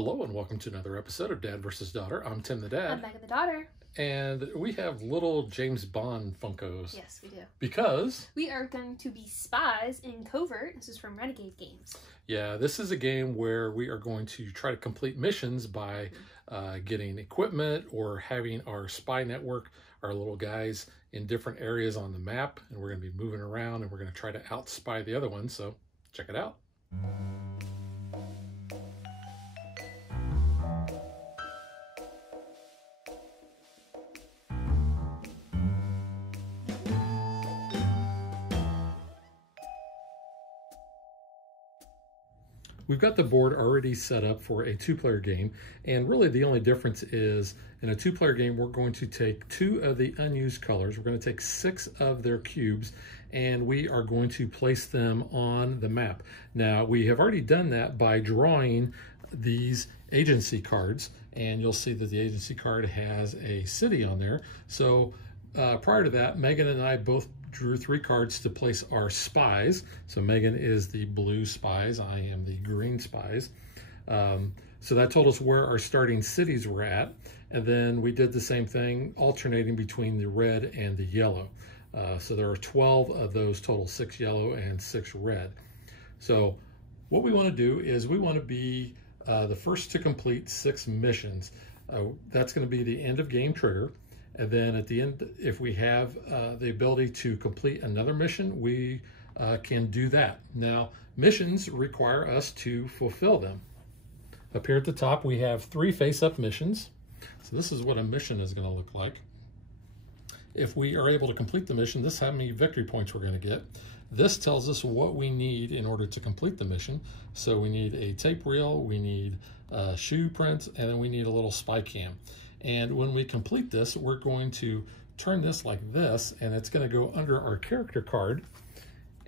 Hello and welcome to another episode of Dad vs. Daughter. I'm Tim the Dad. I'm Becca the daughter. And we have little James Bond Funkos. Yes, we do. Because we are going to be spies in Covert. This is from Renegade Games. Yeah, this is a game where we are going to try to complete missions by getting equipment or having our spy network, our little guys in different areas on the map. And we're going to be moving around and we're going to try to outspy the other one. So check it out. We've got the board already set up for a two-player game, and really the only difference is in a two-player game, we're going to take 2 of the unused colors. We're going to take 6 of their cubes, and we are going to place them on the map. Now, we have already done that by drawing these agency cards, and you'll see that the agency card has a city on there. So prior to that, Megan and I both drew 3 cards to place our spies. So Megan is the blue spies, I am the green spies. So that told us where our starting cities were at. And then we did the same thing, alternating between the red and the yellow. So there are 12 of those total, 6 yellow and 6 red. So what we want to do is we want to be the first to complete 6 missions. That's going to be the end of game trigger. And then at the end, if we have the ability to complete another mission, we can do that. Now, missions require us to fulfill them. Up here at the top, we have 3 face-up missions. So this is what a mission is going to look like. If we are able to complete the mission, this is how many victory points we're going to get. This tells us what we need in order to complete the mission. So we need a tape reel, we need shoe prints, and then we need a little spy cam. And when we complete this, we're going to turn this like this, and it's going to go under our character card.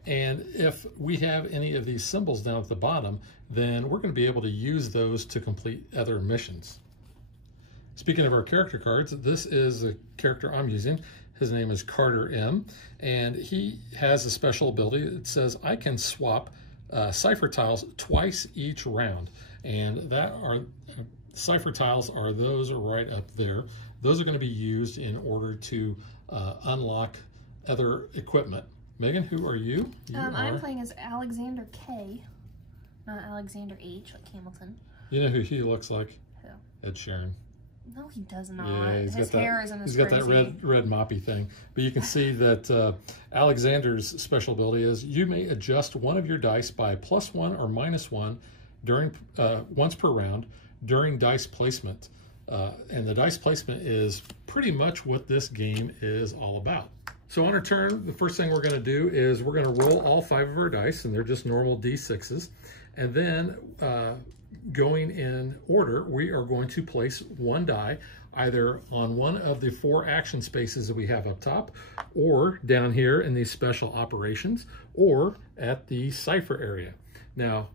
And if we have any of these symbols down at the bottom, then we're going to be able to use those to complete other missions. Speaking of our character cards, this is the character I'm using. His name is Carter M, and he has a special ability. It says, I can swap cipher tiles twice each round. And that are... Cipher tiles are those right up there. Those are going to be used in order to unlock other equipment. Megan, who are you? I'm playing as Alexander K, not Alexander H, like Hamilton. You know who he looks like? Who? Ed Sheeran. No, he does not. Yeah, his hair isn't as crazy. He's got that red moppy thing. But you can see that Alexander's special ability is you may adjust one of your dice by +1 or -1 during once per round during dice placement. And the dice placement is pretty much what this game is all about. So on our turn, the first thing we're going to do is we're going to roll all 5 of our dice, and they're just normal D6s. And then going in order, we are going to place 1 die either on one of the 4 action spaces that we have up top, or down here in these special operations, or at the cipher area. Now,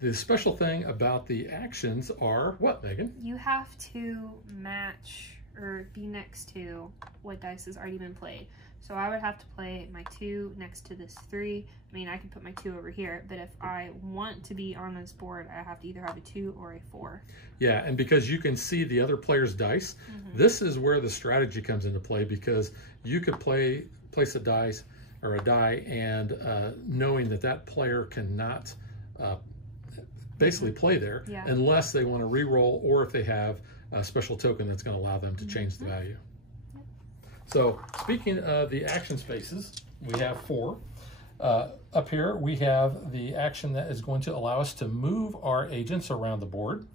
the special thing about the actions are what, Megan? You have to match or be next to what dice has already been played. So I would have to play my 2 next to this 3. I mean, I can put my 2 over here, but if I want to be on this board, I have to either have a 2 or a 4. Yeah, and because you can see the other player's dice, this is where the strategy comes into play, because you could place a dice or a die and knowing that that player cannot basically play there unless they want to re-roll, or if they have a special token that's going to allow them to change the value. So speaking of the action spaces, we have 4. Up here we have the action that is going to allow us to move our agents around the board.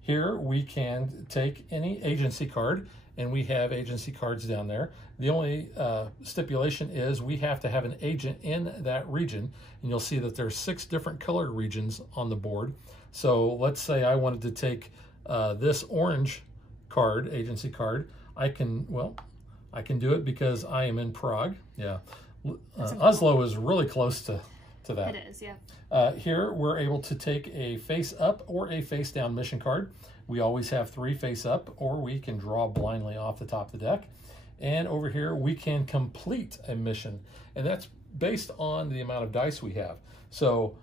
Here we can take any agency card, and we have agency cards down there. The only stipulation is we have to have an agent in that region, and you'll see that there's 6 different color regions on the board. So let's say I wanted to take this orange card, agency card. I can do it because I am in Prague. Yeah, Oslo is really close to that. It is, yeah. Here we're able to take a face up or a face down mission card. We always have 3 face up, or we can draw blindly off the top of the deck. And over here we can complete a mission, and that's based on the amount of dice we have. So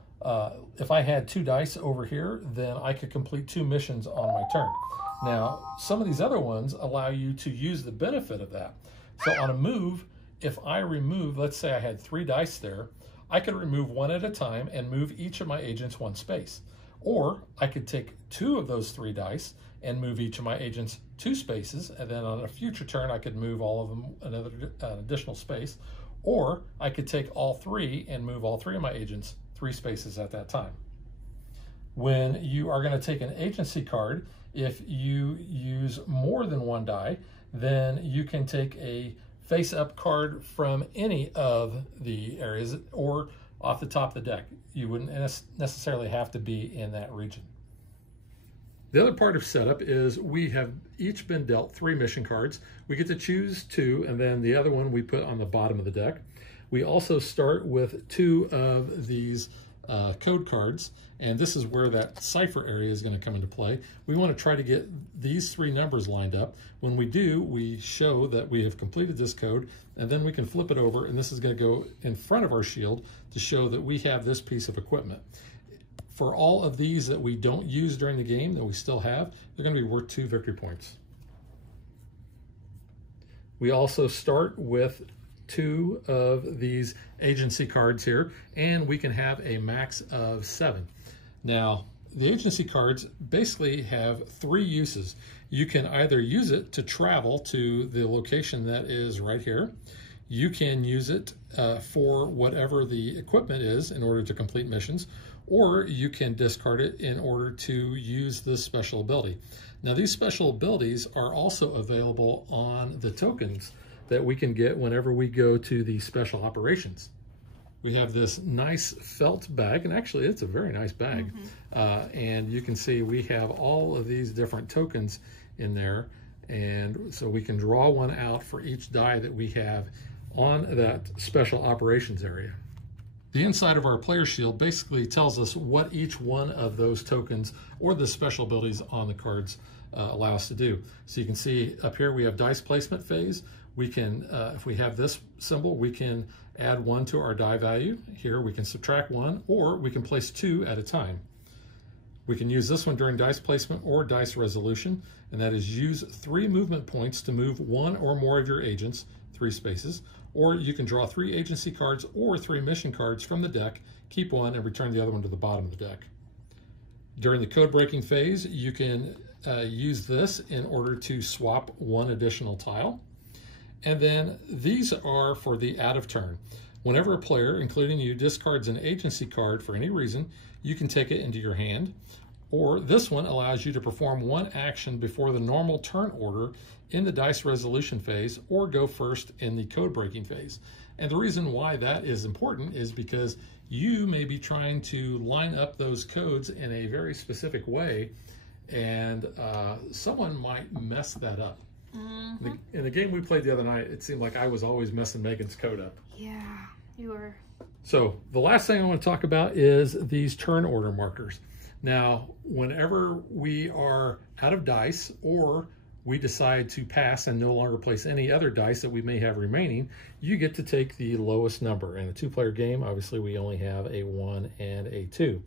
if I had 2 dice over here, then I could complete 2 missions on my turn. Now, some of these other ones allow you to use the benefit of that. So on a move, if I remove, let's say I had 3 dice there, I could remove 1 at a time and move each of my agents 1 space. Or I could take 2 of those 3 dice and move each of my agents 2 spaces, and then on a future turn I could move all of them an additional space. Or I could take all 3 and move all 3 of my agents 3 spaces at that time. When you are going to take an agency card, if you use more than 1 die, then you can take a face-up card from any of the areas or off the top of the deck. You wouldn't necessarily have to be in that region. The other part of setup is we have each been dealt 3 mission cards. We get to choose 2, and then the other one we put on the bottom of the deck. We also start with 2 of these code cards, and this is where that cipher area is going to come into play. We want to try to get these 3 numbers lined up. When we do, we show that we have completed this code, and then we can flip it over, and this is going to go in front of our shield to show that we have this piece of equipment. For all of these that we don't use during the game that we still have, they're going to be worth 2 victory points. We also start with 2 of these agency cards here, and we can have a max of 7. Now, the agency cards basically have 3 uses. You can either use it to travel to the location that is right here. You can use it for whatever the equipment is in order to complete missions, or you can discard it in order to use this special ability. Now, these special abilities are also available on the tokens that we can get whenever we go to the special operations. We have this nice felt bag, and actually it's a very nice bag. And you can see we have all of these different tokens in there, and so we can draw one out for each die that we have on that special operations area. The inside of our player shield basically tells us what each one of those tokens or the special abilities on the cards allow us to do. So you can see up here we have dice placement phase. We can, if we have this symbol, we can add 1 to our die value. Here we can subtract 1, or we can place 2 at a time. We can use this one during dice placement or dice resolution, and that is use 3 movement points to move 1 or more of your agents 3 spaces, or you can draw 3 agency cards or 3 mission cards from the deck, keep 1, and return the other one to the bottom of the deck. During the code breaking phase, you can use this in order to swap 1 additional tile. And then these are for the out of turn. Whenever a player, including you, discards an agency card for any reason, you can take it into your hand. Or this one allows you to perform 1 action before the normal turn order in the dice resolution phase, or go first in the code breaking phase. And the reason why that is important is because you may be trying to line up those codes in a very specific way, and someone might mess that up. In the game we played the other night, it seemed like I was always messing Megan's code up. Yeah, you were. So the last thing I want to talk about is these turn order markers. Now, whenever we are out of dice, or we decide to pass and no longer place any other dice that we may have remaining, you get to take the lowest number. In a 2-player game, obviously we only have a 1 and a 2.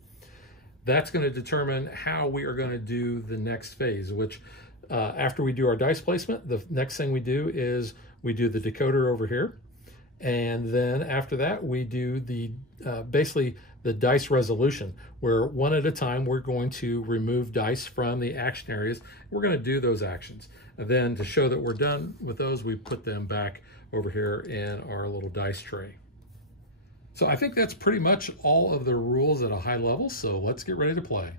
That's going to determine how we are going to do the next phase, which after we do our dice placement, the next thing we do is we do the decoder over here. And then after that, we do the basically the dice resolution, where 1 at a time we're going to remove dice from the action areas. We're going to do those actions. And then to show that we're done with those, we put them back over here in our little dice tray. So I think that's pretty much all of the rules at a high level, so let's get ready to play.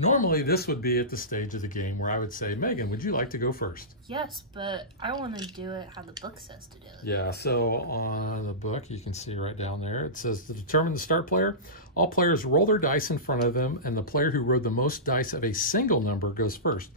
Normally, this would be at the stage of the game where I would say, Megan, would you like to go first? Yes, but I want to do it how the book says to do it. Yeah, so on the book, you can see right down there, it says to determine the start player, all players roll their dice in front of them, and the player who rolled the most dice of a single number goes first.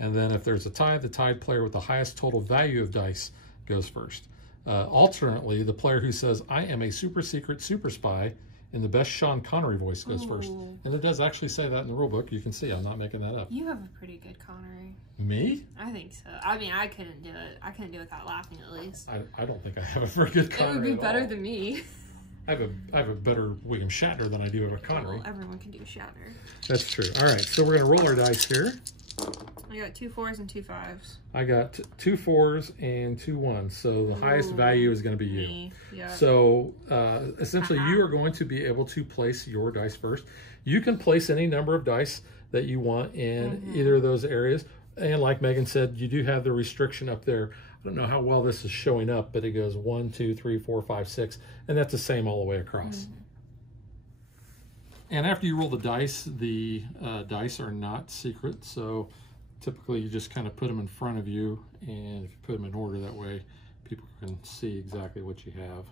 And then if there's a tie, the tied player with the highest total value of dice goes first. Alternately, the player who says, I am a super secret super spy, in the best Sean Connery voice goes first. And it does actually say that in the rule book. You can see I'm not making that up. You have a pretty good Connery. Me? I think so. I mean, I couldn't do it. I couldn't do it without laughing, at least. I don't think I have a very good Connery. It would be better than me. I have a better William Shatner than I do of a Connery. Well, everyone can do Shatner. That's true. All right, so we're going to roll our dice here. I got 2 4s and 2 5s. I got 2 4s and 2 1s, so the highest value is going to be you. Yep. So essentially, you are going to be able to place your dice first. You can place any number of dice that you want in either of those areas. And like Megan said, you do have the restriction up there. I don't know how well this is showing up, but it goes 1, 2, 3, 4, 5, 6, and that's the same all the way across. And after you roll the dice are not secret, so typically you just kind of put them in front of you, and if you put them in order that way, people can see exactly what you have.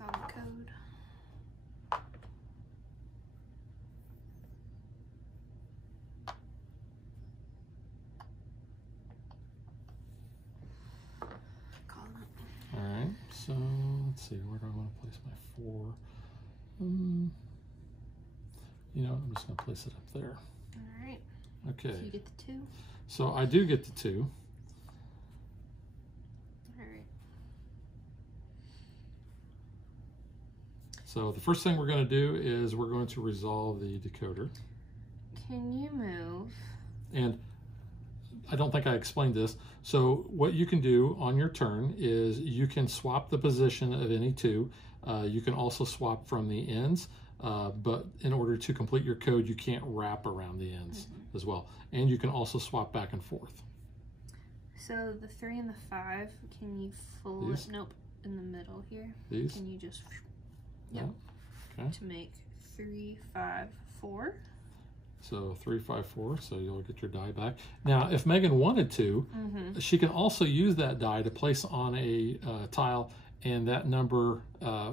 On the code. All right, so let's see, where do I want to place my 4? You know, I'm just going to place it up there. All right. Okay. So you get the 2. So I do get the 2. So the first thing we're going to do is we're going to resolve the decoder. Can you move? And I don't think I explained this. So what you can do on your turn is you can swap the position of any 2. You can also swap from the ends, but in order to complete your code, you can't wrap around the ends as well. And you can also swap back and forth. So the 3 and the 5, can you flip? Nope, in the middle here. These? Can you just... Yep. Okay. To make 3, 5, 4. So 3, 5, 4. So you'll get your die back. Now, if Megan wanted to, she can also use that die to place on a tile, and that number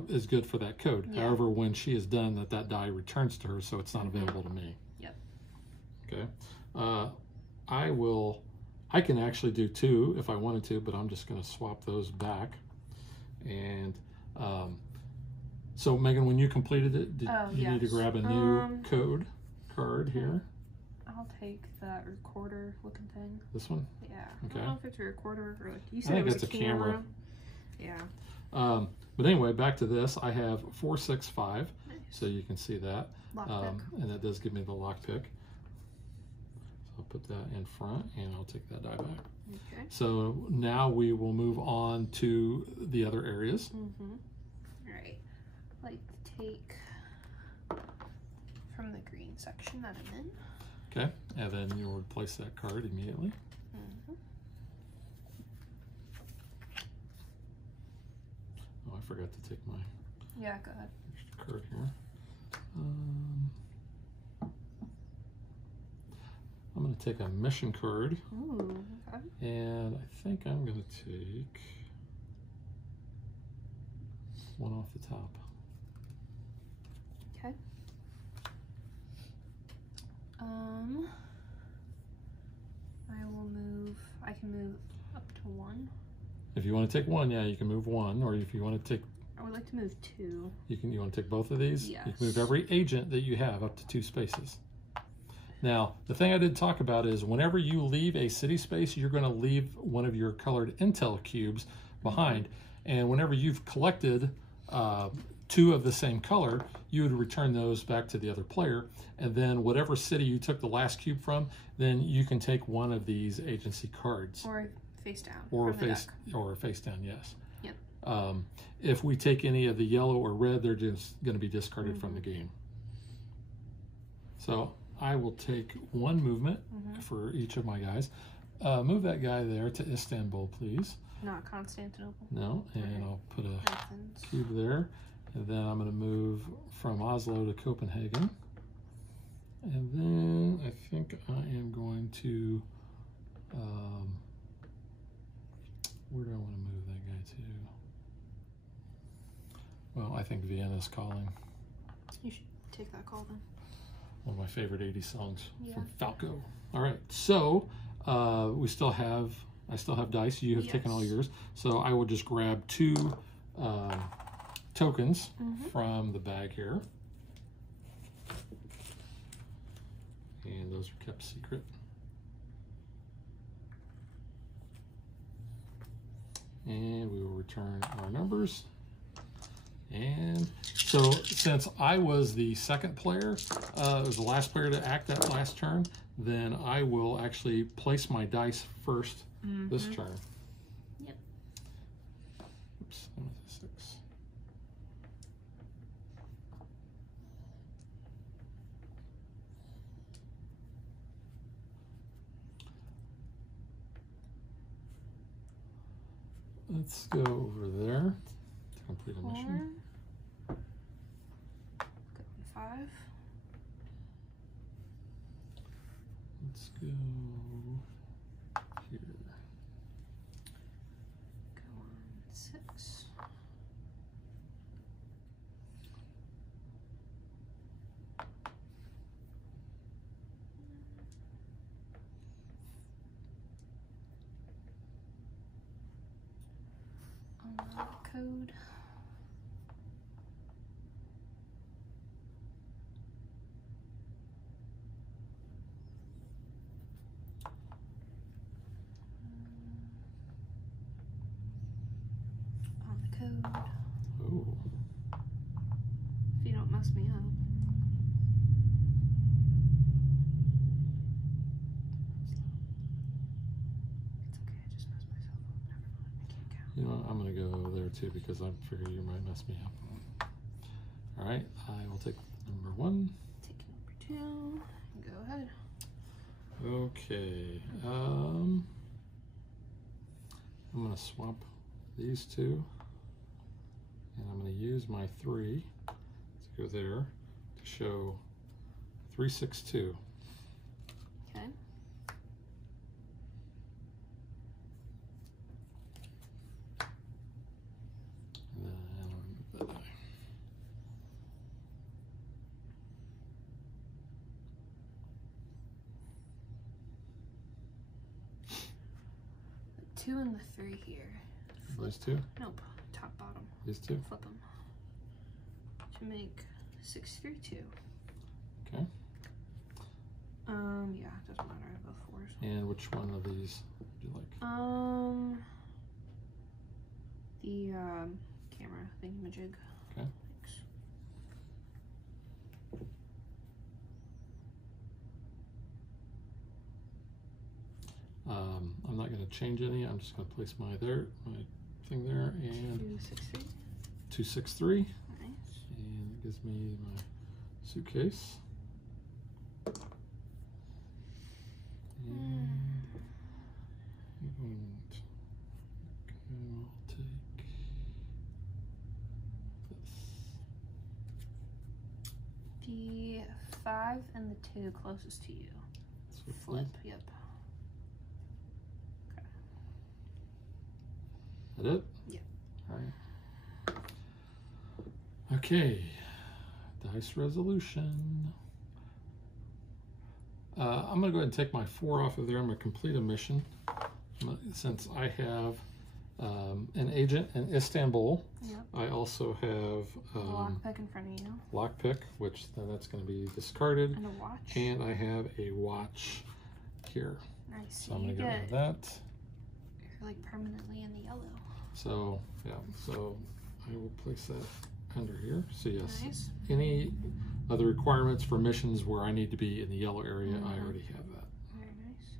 is good for that code. Yeah. However, when she is done, that die returns to her, so it's not available to me. Yep. Okay. I can actually do 2 if I wanted to, but I'm just going to swap those back. And so, Megan, when you completed it, you need to grab a new code card here. I'll take that recorder looking thing. This one? Yeah. Okay. I don't know if it's a recorder or like you said it was a camera. Yeah. But anyway, back to this. I have 4, 6, 5, nice. So you can see that. And that does give me the lockpick. So I'll put that in front, and I'll take that die back. Okay. So now we will move on to the other areas. Like to take from the green section that I'm in. Okay, and then you'll replace that card immediately. Oh, I forgot to take my go ahead. Card here. I'm going to take a mission card. Ooh, okay. And I think I'm going to take one off the top. Okay. I can move up to 1. If you want to take 1, yeah, you can move 1, or if you want to take... I would like to move 2. You want to take both of these? Yes. You can move every agent that you have up to 2 spaces. Now, the thing I did talk about is whenever you leave a city space, you're going to leave one of your colored intel cubes behind. And whenever you've collected 2 of the same color, you would return those back to the other player. And then whatever city you took the last cube from, then you can take one of these agency cards. Or face down. Or a face down, yes. Yep. If we take any of the yellow or red, they're just going to be discarded from the game. So I will take 1 movement for each of my guys. Move that guy there to Istanbul, please. Not Constantinople. No, and I'll put a cube there. And then I'm going to move from Oslo to Copenhagen. And then I think I am going to, where do I want to move that guy to? Well, I think Vienna's Calling. You should take that call then. One of my favorite 80s songs Yeah. from Falco. All right, so I still have dice. You have taken all yours. So I will just grab 2 tokens from the bag here. And those are kept secret. And we will return our numbers. And so since I was the second player, was the last player to act that last turn, then I will actually place my dice first this turn. Yep. Oops, that was a 6. Let's go over there to complete a mission. 5. Let's go here. Go on 6. Code. On the code. Oh. If you don't mess me up. It's okay, I just messed myself up. Never mind, I can't count. You know what, I'm going to go there too because I figure you might mess me up. All right, I will take number 1. Take number 2. Go ahead. Okay. I'm going to swap these 2. And I'm going to use my 3 to go there to show 3, 6, 2. Okay. And then I'll remove that die. The 2 and the 3 here. These 2? Nope. Top, bottom. These 2? Flip them. To make 6, 3, 2. Okay. Yeah, it doesn't matter. I have both 4s. And which one of these would you like? The camera thingamajig. Okay. Thanks. I'm not going to change any. I'm just going to place my thing there, and 2, 6, 3. 2, 6, 3. Nice. And it gives me my suitcase. And I'll take this. The 5 and the 2 closest to you. So Flip, yep. Okay. That it? Yep. All right. Okay. Dice resolution. I'm going to go ahead and take my 4 off of there. I'm going to complete a mission. Since I have an agent in Istanbul, Yep. I also have Lockpick in front of you. lockpick, which then that's going to be discarded. And a watch. And I have a watch here. Nice. So I'm you going to get rid of that. You're like permanently in the yellow. So, yeah, so I will place that under here. So yes, Nice. any other requirements for missions where I need to be in the yellow area, I already have that. Very nice.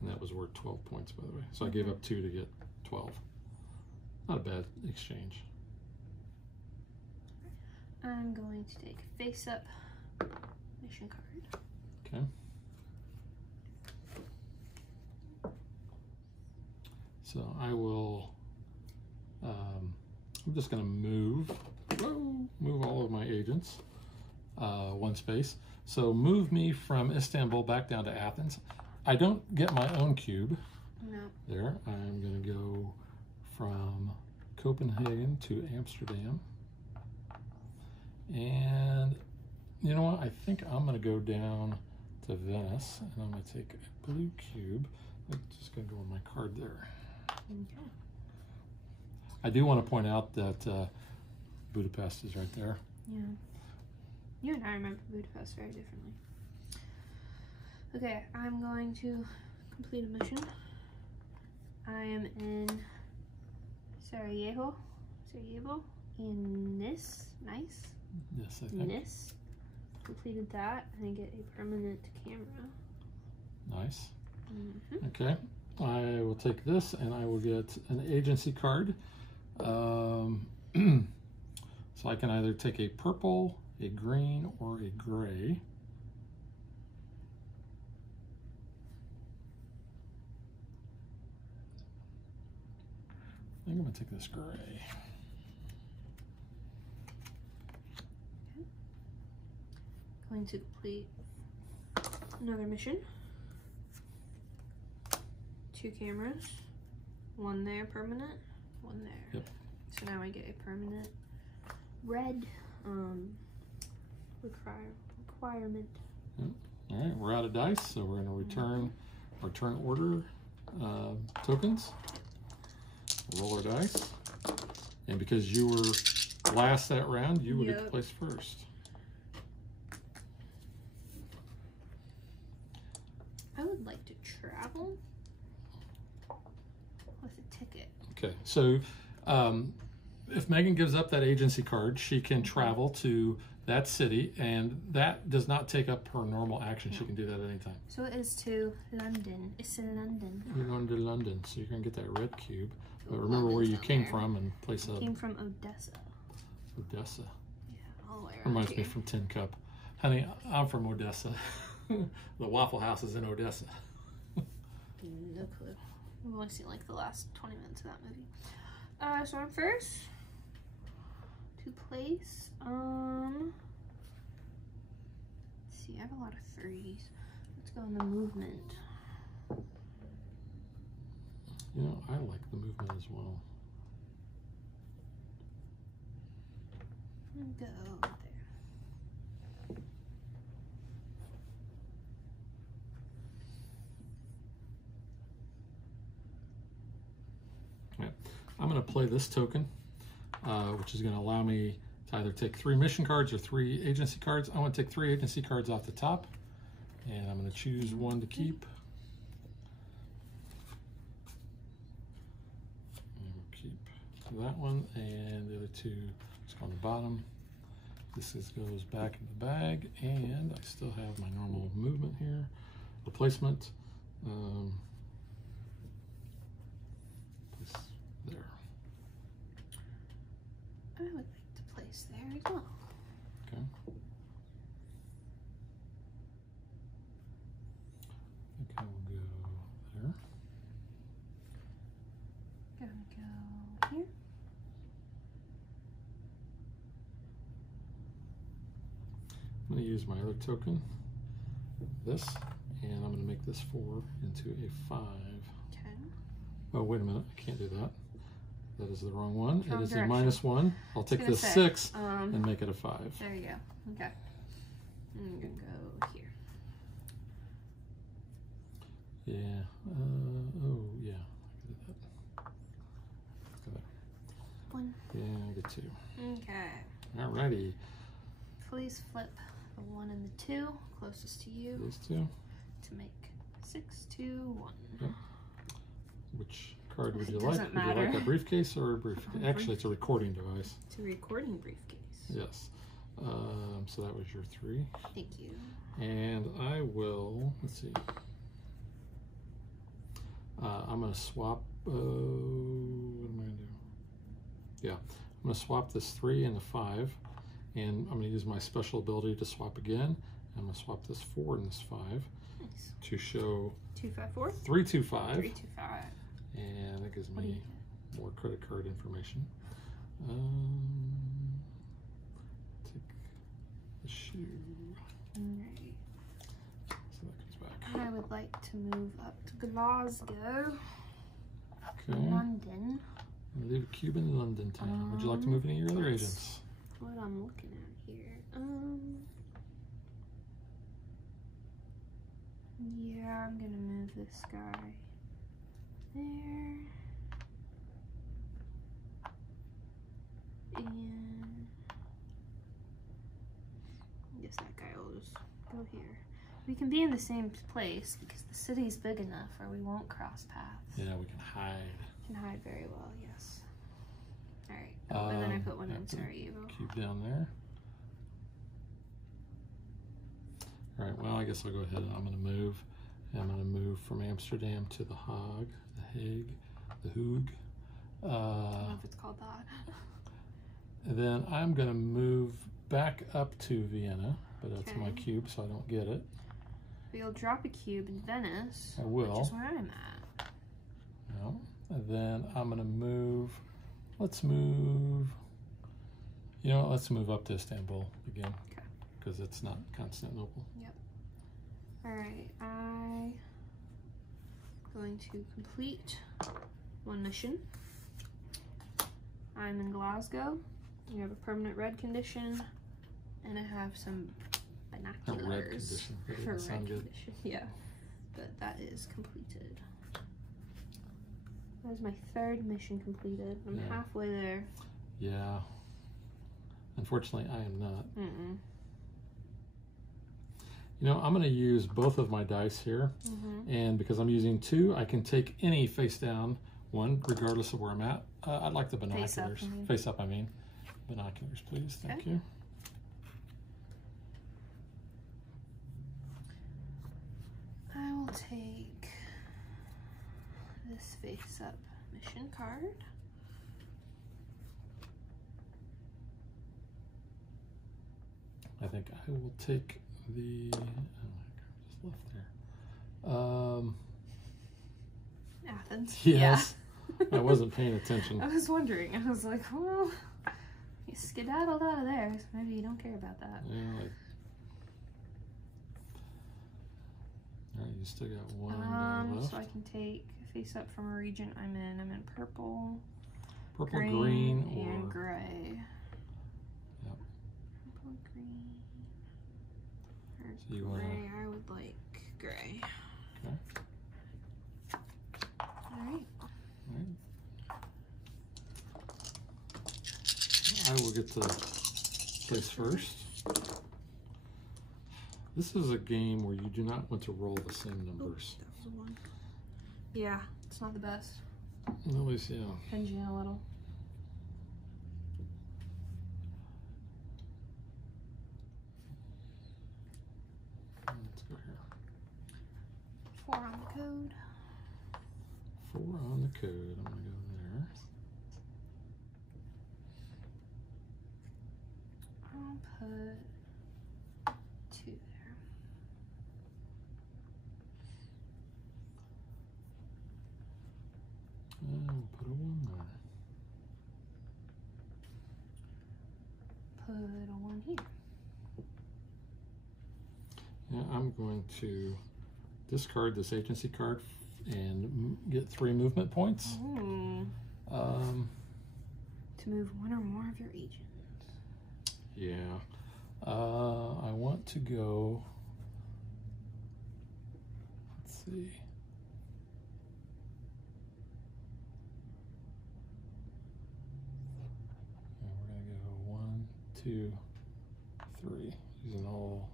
And that was worth 12 points, by the way. So I gave up 2 to get 12. Not a bad exchange. I'm going to take face up mission card. Okay. So I will, I'm just going to move all of my agents 1 space. So move me from Istanbul back down to Athens. I don't get my own cube. No. There. I'm going to go from Copenhagen to Amsterdam. And you know what? I think I'm going to go down to Venice, and I'm going to take a blue cube. I'm just going to go with my card there. Okay. I do want to point out that Budapest is right there. Yeah. You and I remember Budapest very differently. Okay, I'm going to complete a mission. I am in Sarajevo, in Nice. Yes, I think. Nice. Completed that, and I get a permanent camera. Nice. Mm-hmm. Okay, I will take this, and I will get an agency card. So I can either take a purple, a green, or a gray. I think I'm going to take this gray. Okay. Going to complete another mission. 2 cameras. 1 there permanent, 1 there. Yep. So now I get a permanent red requirement. Yep. All right, we're out of dice, so we're going to return our turn order tokens. Roll our dice, and because you were last that round, you would get to place first. I would like to travel with a ticket. Okay, so if Megan gives up that agency card, she can travel to that city, and that does not take up her normal action. She can do that at any time. So it is to London. It's in London. You're going to London, so you're going to get that red cube. But remember where you came from and place a... Came from Odessa. Odessa. Yeah, all the way around Reminds here. me from Tin Cup. Honey, I'm from Odessa. The Waffle House is in Odessa. No clue. I've only seen like the last 20 minutes of that movie. So I'm first to place. Let's see, I have a lot of 3s. Let's go in the movement. You know, I like the movement as well. Go there. Yeah. I'm going to play this token, which is going to allow me to either take 3 mission cards or 3 agency cards. I want to take 3 agency cards off the top, and I'm going to choose 1 to keep. That one, and the other 2 just go on the bottom. This goes back in the bag, and I still have my normal movement here. Replacement. Place there. I would like to place there as well. Okay. I think I will go there. Gonna go here. I'm going to use my other token, this, and I'm going to make this 4 into a 5. Okay. Oh, wait a minute. I can't do that. That is the wrong one. Wrong it is direction. a -1. I'll take this 6 and make it a 5. There you go. Okay. I'm going to go here. Yeah. Oh, yeah. I can do that. Go there. 1. Yeah, I get 2. Okay. Alrighty. Please flip the 1 and the 2 closest to you These 2. to make 6, 2, 1. Yep. Which card would It you like? doesn't Would you like matter. a briefcase or a briefcase? Actually, it's a recording device. It's a recording briefcase. Yes. So that was your 3. Thank you. And I will, let's see. I'm going to swap, what am I going to do? Yeah, I'm going to swap this 3 and the 5. And I'm going to use my special ability to swap again. I'm going to swap this 4 and this 5 Nice. to show 2, 5, 4. 3, 2, 5. 3, 2, 5. And that gives What do you me more credit card information. Take the shoe. Alright. So that comes back. I would like to move up to Glasgow, Okay. London. Leave a cube in London town. Would you like to move any of your other agents? What I'm looking at here. Yeah, I'm gonna move this guy there. And I guess that guy will just go here. We can be in the same place because the city's big enough where we won't cross paths. Yeah, we can hide. We can hide very well, yes. Alright, and then I put one in Sarajevo. Cube down there. Alright, well, I guess I'll go ahead and I'm going to move. I'm going to move from Amsterdam to The Hague, The Hoog. I don't know if it's called that. And then I'm going to move back up to Vienna, but that's my cube, so I don't get it. But you'll drop a cube in Venice. I will. Which is where I'm at. No. And then I'm going to move. Let's move. You know what? Let's move up to Istanbul again. Okay. Because it's not Constantinople. Yep. Alright, I'm going to complete one mission. I'm in Glasgow. We have a permanent red condition, and I have some binoculars. A red condition. That doesn't sound good. Condition. Yeah, but that is completed. That was my third mission completed. I'm halfway there. Yeah. Unfortunately, I am not. You know, I'm going to use both of my dice here, and because I'm using 2, I can take any face down one, regardless of where I'm at. I'd like the binoculars. Face up, I mean. Binoculars, please. Thank you. I will take this face up mission card. I think I will take the, oh my God, just left there. Athens. Yes. I wasn't paying attention. I was wondering. I was like, well, you skedaddled out of there, so maybe you don't care about that. Yeah. All right, you still got one left. So I can take face up from a region I'm in. I'm in purple, purple, green, and gray. Yep. Purple, green. There's So you gray. wanna... I would like gray. Okay. All right. I will get to place first. This is a game where you do not want to roll the same numbers. That was a 1. Yeah, it's not the best. At least, yeah. Pinging a little. Let's go here. 4 on the code. 4 on the code. I'm going to go there. I'll put 2 there. And we'll put a 1 there. Put a 1 here. Yeah, I'm going to discard this agency card and get 3 movement points. To move 1 or more of your agents. Yeah. I want to go, let's see. And we're going to go 1, 2, 3, using all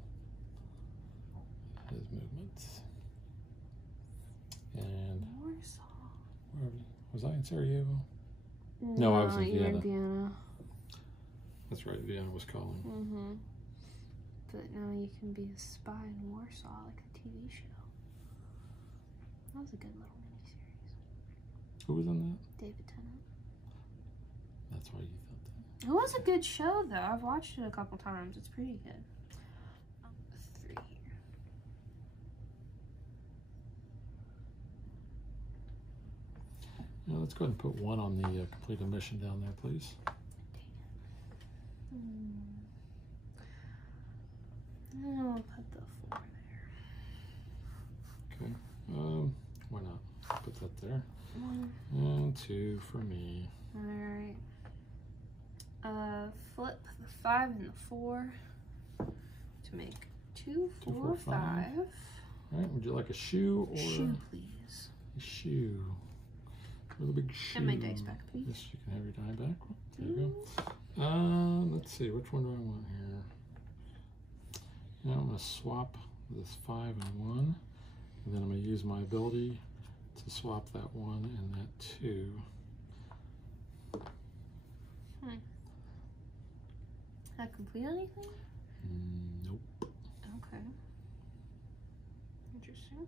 his movements. And Warsaw. where was I in Sarajevo? No, I was in you're Vienna. in Vienna. That's right, Vienna was calling. But now you can be a spy in Warsaw, like the TV show. That was a good little miniseries. Who was in that? David Tennant. That's why you thought that. It was a good show, though. I've watched it a couple times. It's pretty good. 3 here. Yeah, let's go ahead and put 1 on the completed mission down there, please. I'll put the 4 there. Okay. Why not? Put that there. And 2 for me. Alright. Flip the 5 and the 4 to make 2, 4, 5. Alright, would you like a shoe or shoe, please? A shoe. Really big shoe. And my dice back, please. Yes, you can have your die back. There you go. Let's see, which one do I want here? Now I'm going to swap this 5 and 1. And then I'm going to use my ability to swap that 1 and that 2. That complete anything? Nope. Okay. Interesting.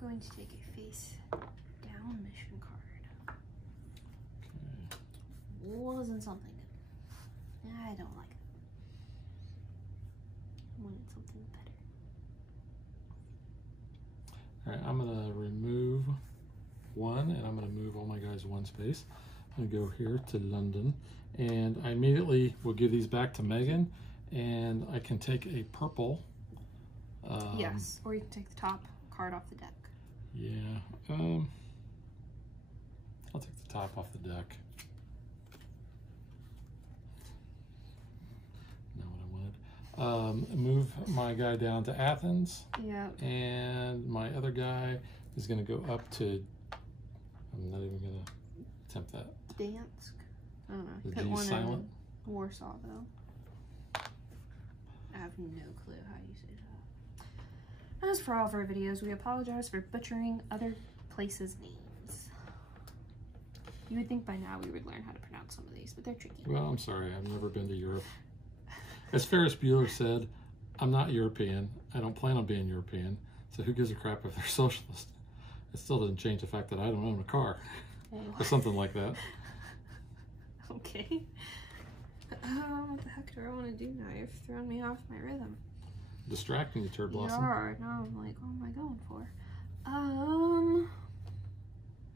Going to take a face down mission card. Okay. Wasn't something good. I don't like it. I wanted something better. Alright, I'm going to remove 1 and I'm going to move all my guys 1 space. I'm going to go here to London and I immediately will give these back to Megan and I can take a purple. Yes, or you can take the top card off the deck. Yeah, I'll take the top off the deck. Not what I wanted. Move my guy down to Athens. Yeah. And my other guy is going to go up to, I'm not even going to attempt that. Dansk. I don't know. The Put G one silent. in Warsaw, though. I have no clue how you say that. As for all of our videos, we apologize for butchering other places' names. You would think by now we would learn how to pronounce some of these, but they're tricky. Well, I'm sorry. I've never been to Europe. As Ferris Bueller said, I'm not European. I don't plan on being European. So who gives a crap if they're socialist? It still doesn't change the fact that I don't own a car. Or something like that. Okay. What the heck do I want to do now? You've thrown me off my rhythm. Distracting you, Turd Blossom. You are. Now I'm like, what am I going for?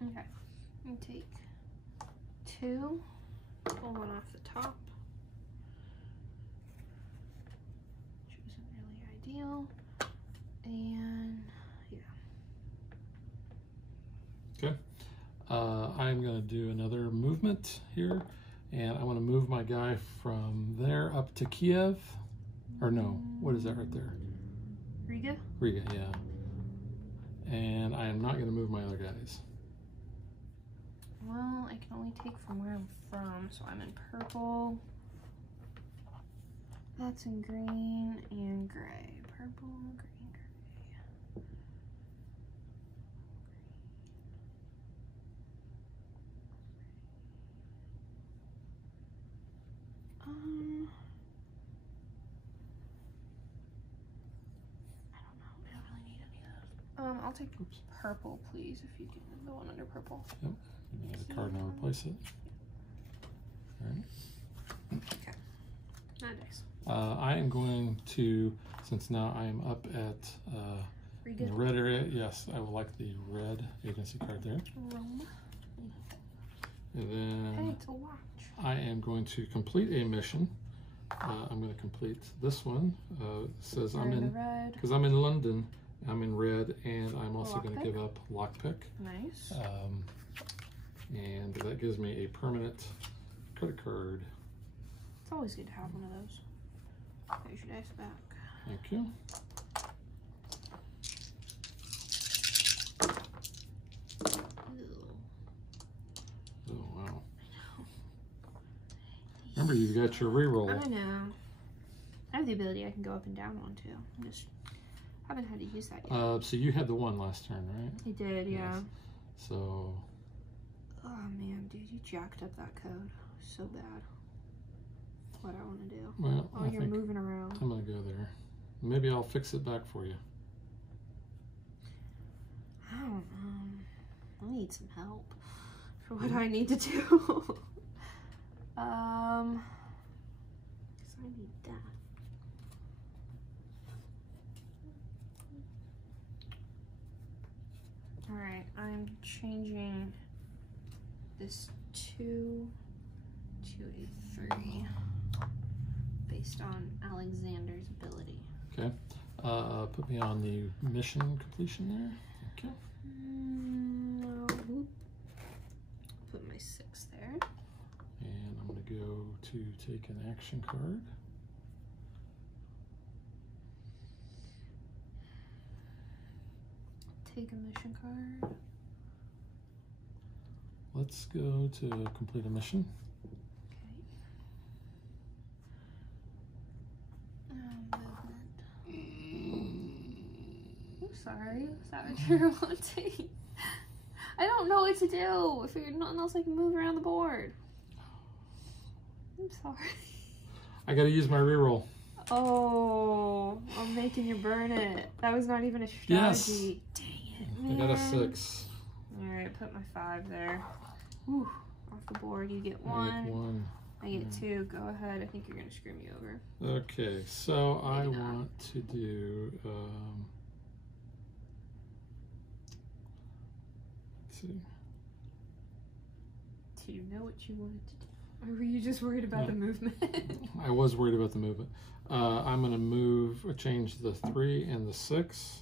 Okay. I'm gonna take 2. Pull 1 off the top. Which isn't really ideal. And yeah. Okay. I'm going to do another movement here, and I want to move my guy from there up to Kiev. Or no, what is that right there? Riga? Riga, yeah. And I am not going to move my other guys. Well, I can only take from where I'm from, so I'm in purple. That's in green and gray. Purple, green, gray. I'll take purple, please, if you can go on under purple. Yep. Give me the card and I'll replace it. All right. Okay. Nice. I am going to, since now I am up at the red area, yes, I would like the red agency card there. Rome. And then Hey, it's a watch. I am going to complete a mission. I'm going to complete this one. It says I'm in, because I'm in London, I'm in red, and I'm also going to give up lockpick. Nice. And that gives me a permanent credit card. It's always good to have one of those. There's your dice back. Thank you. Oh, wow. Remember, you've got your reroll. I know. I have the ability I can go up and down one, too. I just haven't had to use that yet. So you had the 1 last turn, right? I did, yeah. Yes. So... Oh, man, dude, you jacked up that code so bad. That's what I want to do. Well, oh, you're moving around. I'm going to go there. Maybe I'll fix it back for you. I don't know. I need some help for what I need to do. Because I need that. Alright, I'm changing this 2 to a 3 based on Alexander's ability. Okay. Put me on the mission completion there. Thank you. Put my 6 there. And I'm going to go to take an action card. Take a mission card. Let's go to complete a mission. Sorry, is that what you're wanting? I don't know what to do. I figured nothing else I can move around the board. I'm sorry. I gotta use my reroll. Oh, I'm making you burn it. That was not even a strategy. Yes. Dang it, man. I got a 6. Alright, put my 5 there. Whew, off the board, you get 1. I get 2. Go ahead. I think you're gonna screw me over. Okay, so I want to do let's see. Do you know what you wanted to do? Or were you just worried about the movement? I was worried about the movement. I'm going to change the 3 and the 6.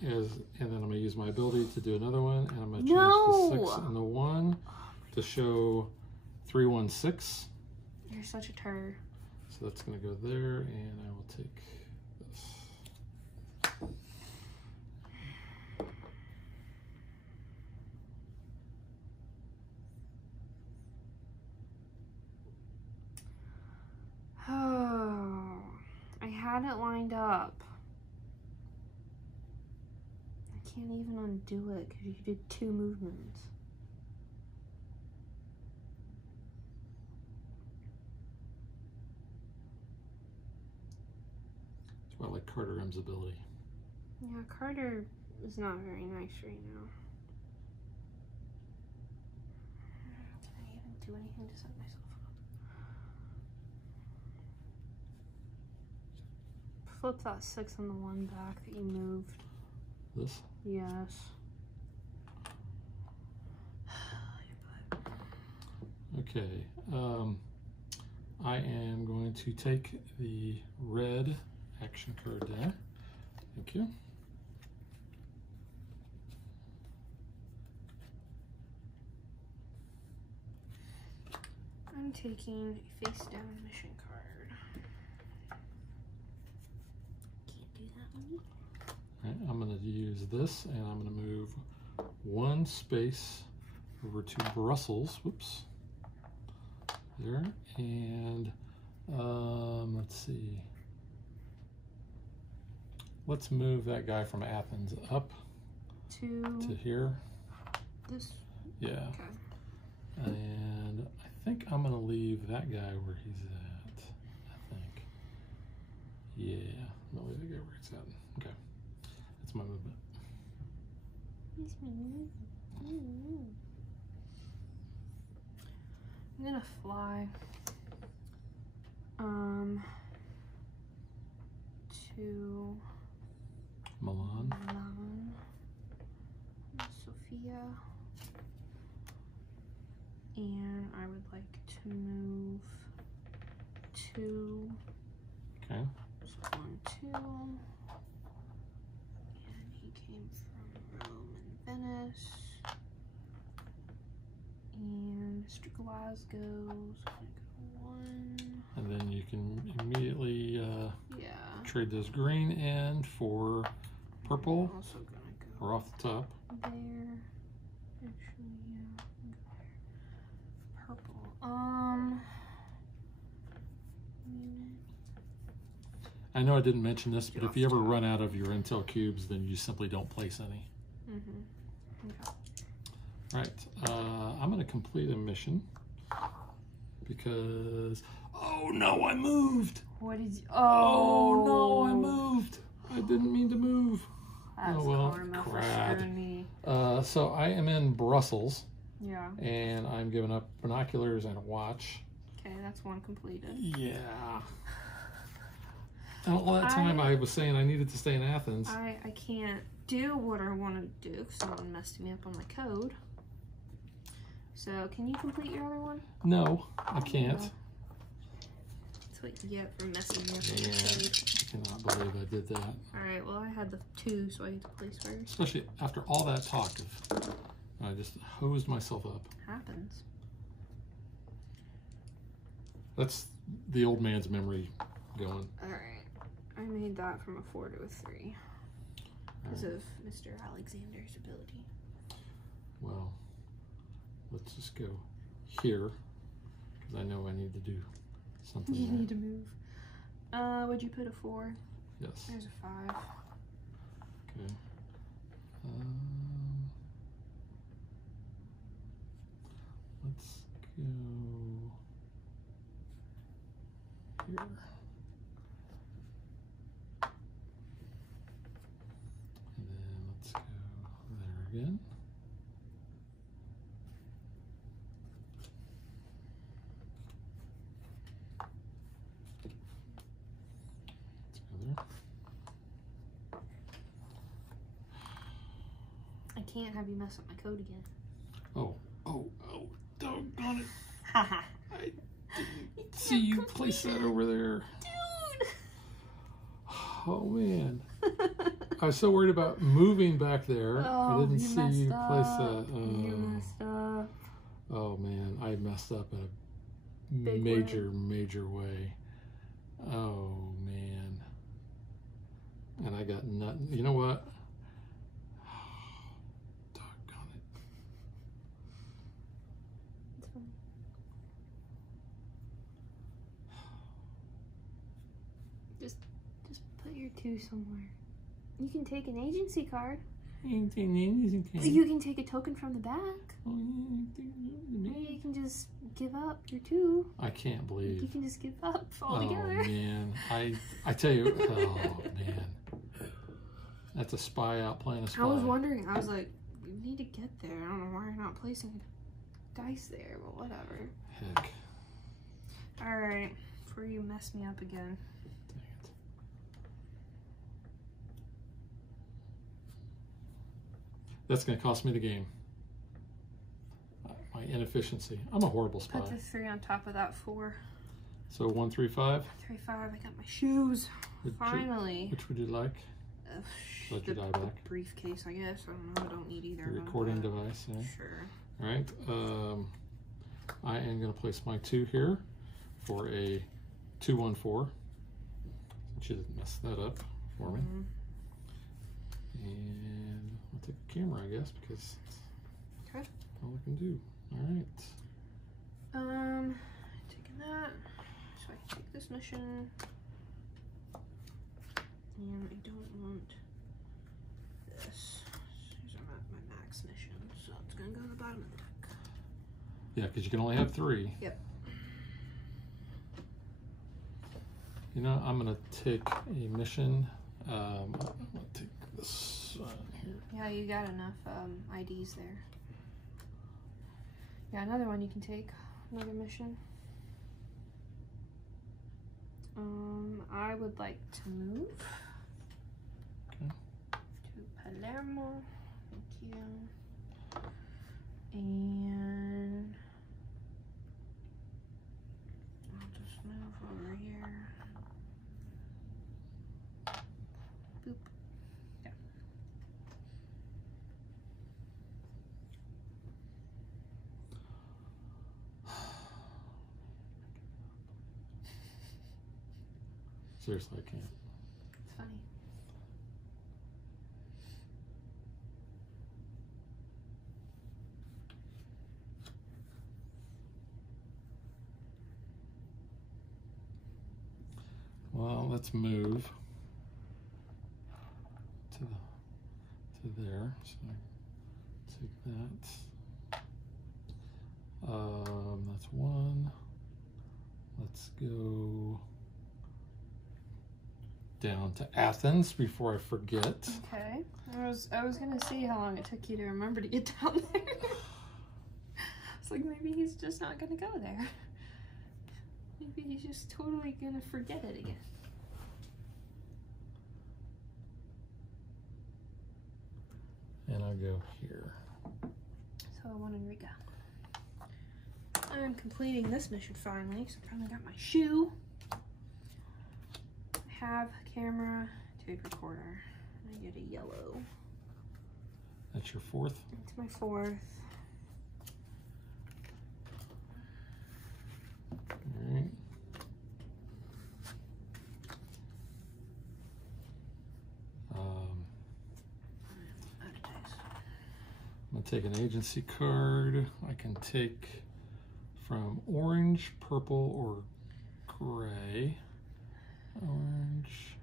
And then I'm going to use my ability to do another one. And I'm going to change the 6 and the 1 to show 3, 1, 6. You're such a turd. So that's going to go there, and I will take this. Oh, I had it lined up. I can't even undo it because you did 2 movements. That's why I like Carter M's ability. Yeah, Carter is not very nice right now. Did I even do anything to set myself up? Flip that 6 and the 1 back that you moved. This? Yes. Okay. I am going to take the red action card there. Thank you. I'm taking a face down mission card. Can't do that one. All right, I'm going to use this, and I'm going to move 1 space over to Brussels. Whoops. There. And let's see. Let's move that guy from Athens up to here. This? Yeah. Okay. And I think I'm going to leave that guy where he's at. I think. Yeah. I'm going to leave that guy where he's at. Okay. That's my movement. I'm gonna fly to Milan. Sophia, and I would like to move 2. Okay. So 1, 2, and he came from Rome and Venice. And Mr. Glasgow's gonna go 1. And then you can immediately Yeah. trade this green in for purple, I'm also gonna go or off the top. there. Actually, yeah. Purple. I know I didn't mention this, but if you ever run out of your intel cubes, then you simply don't place any. Okay. All right, I'm going to complete a mission because, oh no, I moved. What did you, oh no, I moved. I didn't mean to move. That's karma for screwing me. So I am in Brussels. Yeah. And I'm giving up binoculars and a watch. Okay, that's 1 completed. Yeah. All that time I was saying I needed to stay in Athens. I can't do what I want to do because someone messed me up on my code. So, can you complete your other one? No, I can't. That's what you get for messing me up on your code. cannot believe I did that. Alright, well I had the 2, so I get to place first. Especially after all that talk of, I just hosed myself up. Happens. That's the old man's memory going. Alright, I made that from a 4 to a 3 because of Mr. Alexander's ability. Well, let's just go here because I know I need to do something. You there. need to move. Would you put a 4? Yes. There's a 5. Okay. Let's go here. And then let's go there again. I can't have you mess up my code again. Oh, doggone it. Haha. I didn't see you place that over there. Dude! Oh, man. I was so worried about moving back there. I didn't see you place that. You messed up. Oh, man. I messed up in a Big major way. Oh, man. And I got nothing. You know what? Doggone it. It's fine. Just put your 2 somewhere. You can take an agency card. You can take a token from the back. Maybe you can just give up your 2. I can't believe. You can just give up altogether. Oh, man. I tell you, oh, man. That's a spy out playing a spy. I was wondering, I was like, you need to get there. I don't know why you're not placing dice there, but whatever. Heck. Alright, before you mess me up again. Dang it. That's going to cost me the game. My inefficiency. I'm a horrible spy. Put the 3 on top of that 4. So 1, 3, 5. 3, 5. I got my shoes. Finally. Which would you like? Let your die back. Briefcase, I guess. I don't know. I don't need either. The recording device. Yeah. Sure. All right. I am going to place my 2 here for a 2, 1, 4. She didn't mess that up for me. And I'll take a camera, I guess, because that's all I can do. All right. Taking that. So I can take this mission. And I don't want this. These are my max missions, so it's gonna go to the bottom of the deck. Yeah, because you can only have 3. Yep. You know, I'm gonna take a mission. I'm gonna take this here. Yeah, you got enough IDs there. Yeah, another one you can take. Another mission. I would like to move to Palermo. Thank you. And I'll just move over here. Boop. Yeah. Seriously, I can't. It's funny. Well, let's move to there. So take that. That's 1. Let's go down to Athens before I forget. Okay. I was gonna see how long it took you to remember to get down there. It's like maybe he's just not gonna go there. Maybe he's just totally gonna forget it again. And I'll go here. So I want in Riga. I'm completing this mission finally, because I finally got my shoe. have camera, tape recorder. I get a yellow. That's your fourth? It's my fourth. All right. I'm gonna take an agency card. I can take from orange, purple, or gray. Orange,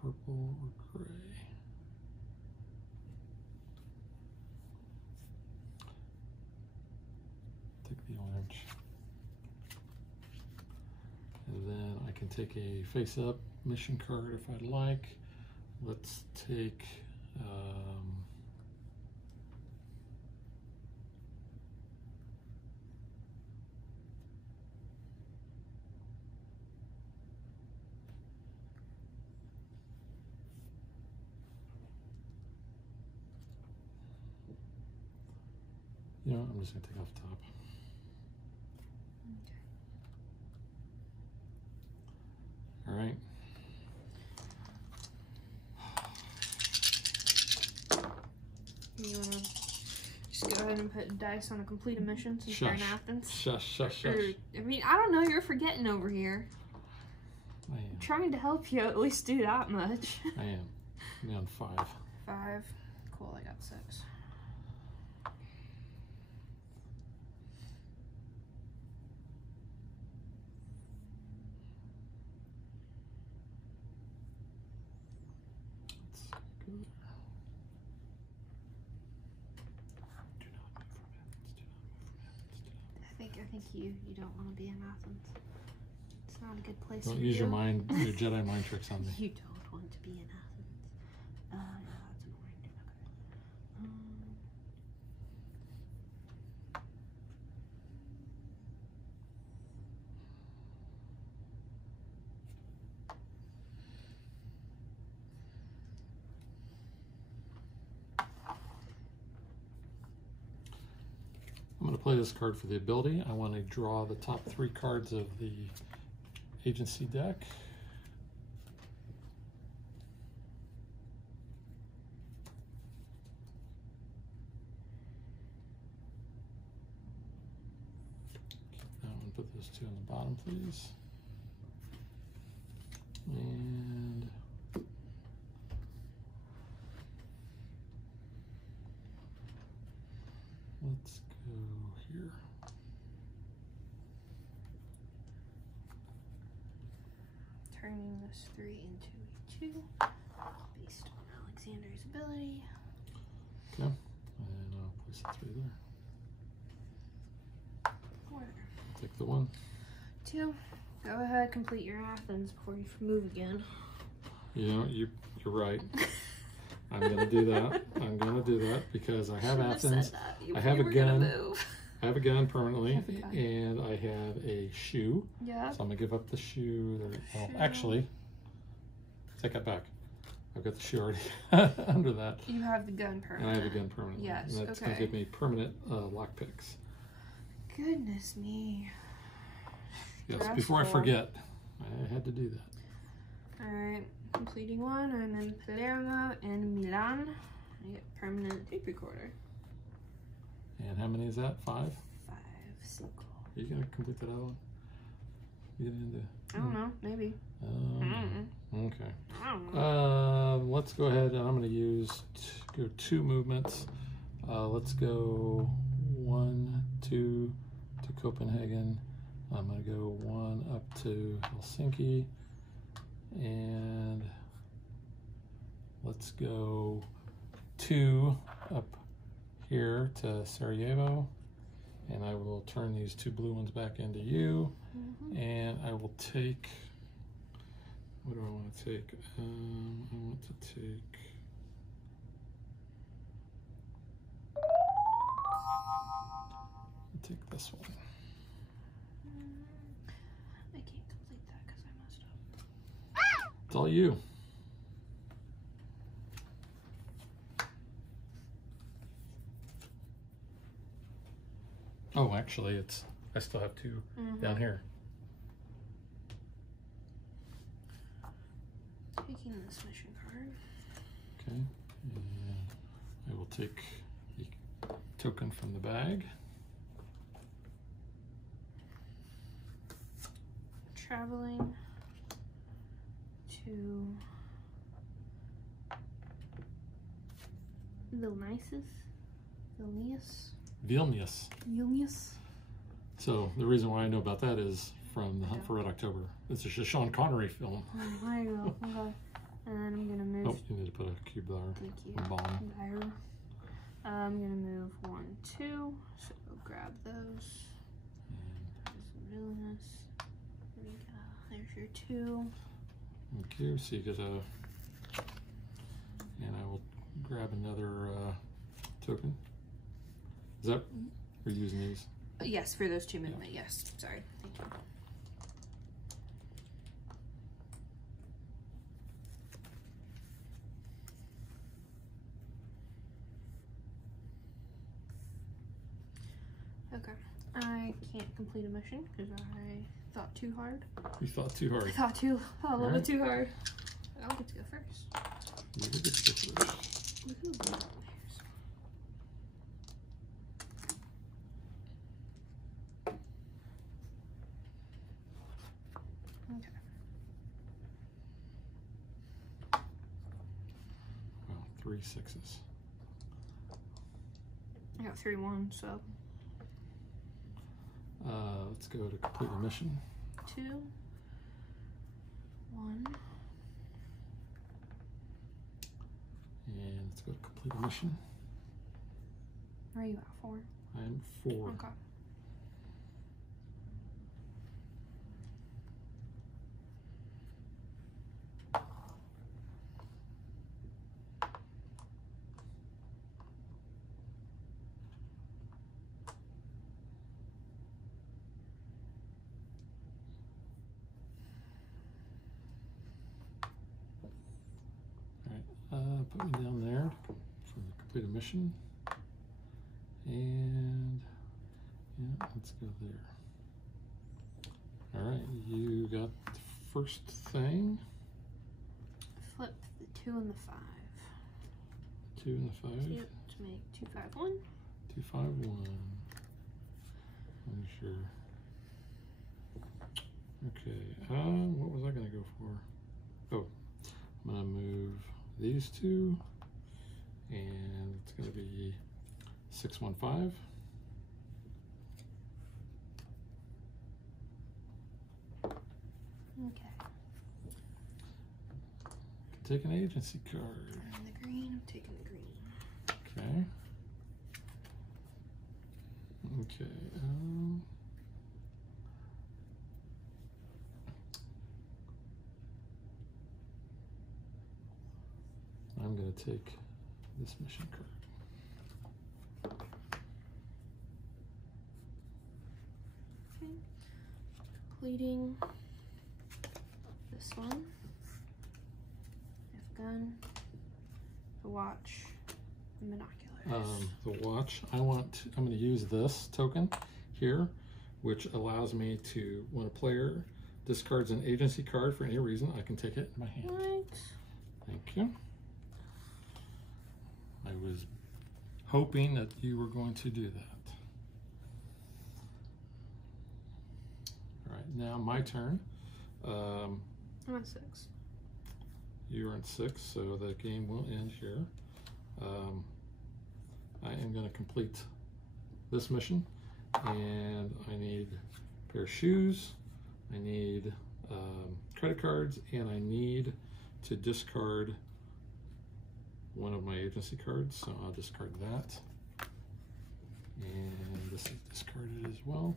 purple, or gray. Take the orange. And then I can take a face-up mission card if I'd like. Let's take you know, I'm just gonna take off the top. Okay. All right. You wanna just go ahead and put dice on a complete mission since you're in Athens? Shush. I mean, I don't know, you're forgetting over here. I am. I'm trying to help you at least do that much. I am. I'm on 5. 5. Cool, I got 6. I think you don't want to be in Athens. It's not a good place. Don't use your Jedi mind tricks on me. You don't want to be in Athens. Yeah, that's an orange. Okay. I'm going to play this card for the ability. I want to draw the top 3 cards of the agency deck. I'm going to put those 2 on the bottom, please. And let's go here. Turning this 3 into a 2 based on Alexander's ability. Okay, and I'll place the 3 there. 4. Take the 1. 2. Go ahead, complete your Athens before you move again. You know, you're right. I'm gonna do that. I'm gonna do that because I have Athens. I have a gun. I have a gun permanently, and I have a shoe. Yeah. So I'm gonna give up the shoe. Well, actually, take that back. I've got the shoe already under that. You have the gun permanent. And I have a gun permanently. Yes. And that's gonna give me permanent lock picks. Goodness me. Yes. Before I forget, I had to do that. All right. Completing 1, I'm in Palermo and Milan. I get permanent tape recorder. And how many is that? 5? 5 single. Are you gonna complete that other one? You get into? I don't know. Maybe. Okay. I don't know. Let's go ahead and I'm gonna go 2 movements. Let's go 1, 2 to Copenhagen. I'm gonna go 1 up to Helsinki. And let's go 2 up here to Sarajevo, and I will turn these 2 blue ones back into you. And I will take, what do I want to take? I want to take this one. I can't complete that because I messed up. It's all you. Oh, actually, I still have 2 down here. taking this mission card. Okay, and I will take the token from the bag. Traveling to Vilnius. So the reason why I know about that is from The Hunt for Red October. It's a Sean Connery film. Oh, there you go. Okay. And then I'm gonna move. Oh, you need to put a cube there. Thank you. A bomb. There. I'm gonna move 1, 2. So grab those. Vilnius. There we go. There's your 2. Thank you. So you get a, and I will grab another token. Is that, we're using these? Yes, for those 2 movement. Yeah. Yes. Sorry. Thank you. Okay. I can't complete a mission because I thought too hard. You thought too hard. I thought a little bit too hard. I'll get to go first. You get to go first. Woohoo. Okay. Wow, 3 6s. I got 3 1s, so. Let's go to complete a mission. 2, 1. And let's go to complete a mission. Where are you at? 4? I'm 4. Okay. Put me down there for the complete a mission. And yeah, let's go there. All right, you got the first thing. Flip the 2 and the 5. 2 and the 5. Yep, to make 2 5 1. 2 5 1. I'm sure. Okay. What was I gonna go for? Oh, I'm gonna move these 2, and it's gonna be 6 1 5. Okay. Take an agency card. And the green, I'm taking the green. Okay. Okay. I'm going to take this mission card. Okay. Completing this one. If gun, the watch, the binoculars. The watch, I'm going to use this token here, which allows me to, when a player discards an agency card for any reason, I can take it in my hand. Right. Thank you. I was hoping that you were going to do that. All right, now my turn. I'm at 6. You're on 6, so the game will end here. I am going to complete this mission, and I need a pair of shoes, I need credit cards, and I need to discard one of my agency cards, so I'll discard that. And this is discarded as well.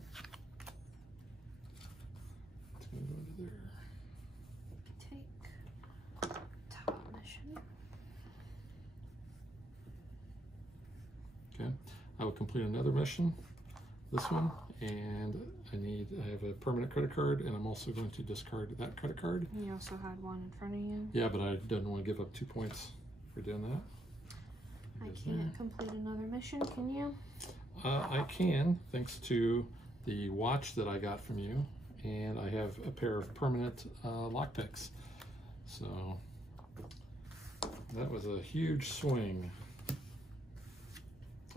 It's going to go to there. Take top mission. Okay, I will complete another mission, this one, and I have a permanent credit card, and I'm also going to discard that credit card. And you also had one in front of you. Yeah, but I didn't want to give up 2 points for doing that. I can't complete another mission, can you? I can, thanks to the watch that I got from you, and I have a pair of permanent lockpicks. So That was a huge swing.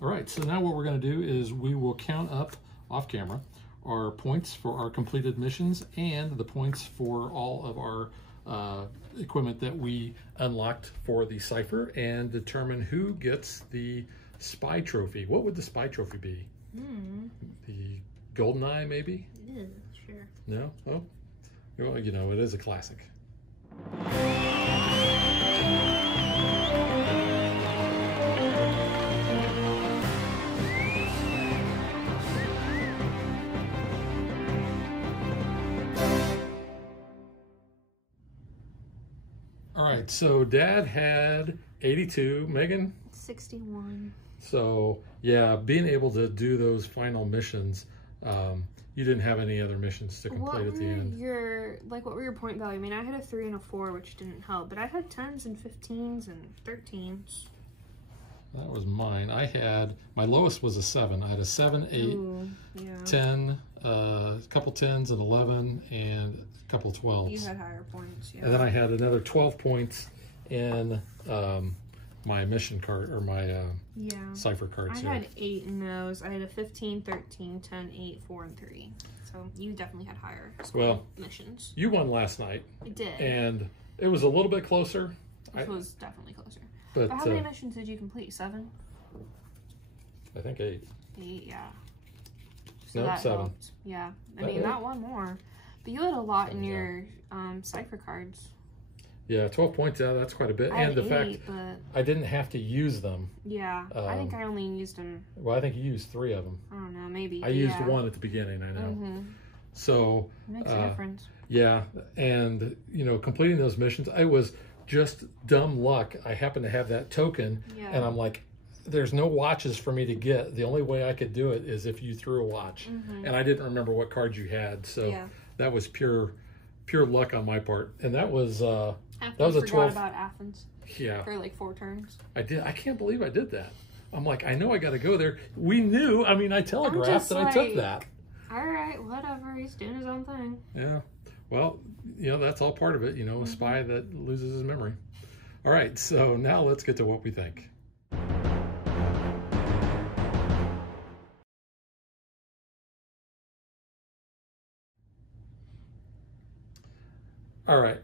All right, so now what we're going to do is we will count up off camera our points for our completed missions and the points for all of our equipment that we unlocked for the cipher, and determine who gets the spy trophy. What would the spy trophy be? The golden eye, maybe? Yeah, sure. No? Oh, well, you know, it is a classic. All right, so Dad had 82. Megan? 61. So, yeah, being able to do those final missions, you didn't have any other missions to complete at the end. What were your point value? I mean, I had a 3 and a 4, which didn't help, but I had 10s and 15s and 13s. That was mine. My lowest was a 7. I had a 7, 8, Ooh, yeah. 10, a couple 10s, an 11, and a couple 12s. You had higher points, yeah. And then I had another 12 points in my mission card, or my cipher cards. I had 8 in those. I had a 15, 13, 10, 8, 4, and 3. So you definitely had higher missions. You won last night. I did. And it was a little bit closer. It was definitely closer. But how many missions did you complete? 7? I think 8. 8, yeah. So nope, that 7. helped. Yeah. I mean, not one more. But you had a lot in your cipher cards. Yeah, 12 points out, that's quite a bit. And the fact I didn't have to use them. Yeah, I think I only used them. Well, I think you used 3 of them. I don't know, maybe. I used 1 at the beginning, I know. So, it makes a difference. Yeah, and, you know, completing those missions, I was just dumb luck. I happened to have that token, and I'm like, there's no watches for me to get. The only way I could do it is if you threw a watch. And I didn't remember what cards you had, so that was pure luck on my part. And that was a 12. About Athens. Yeah. For like 4 turns. I did. I can't believe I did that. I'm like, I know I got to go there. We knew. I mean, I telegraphed that I took that. All right, whatever. He's doing his own thing. Yeah. Well, you know, that's all part of it. You know, a spy that loses his memory. All right. So now let's get to what we think. All right,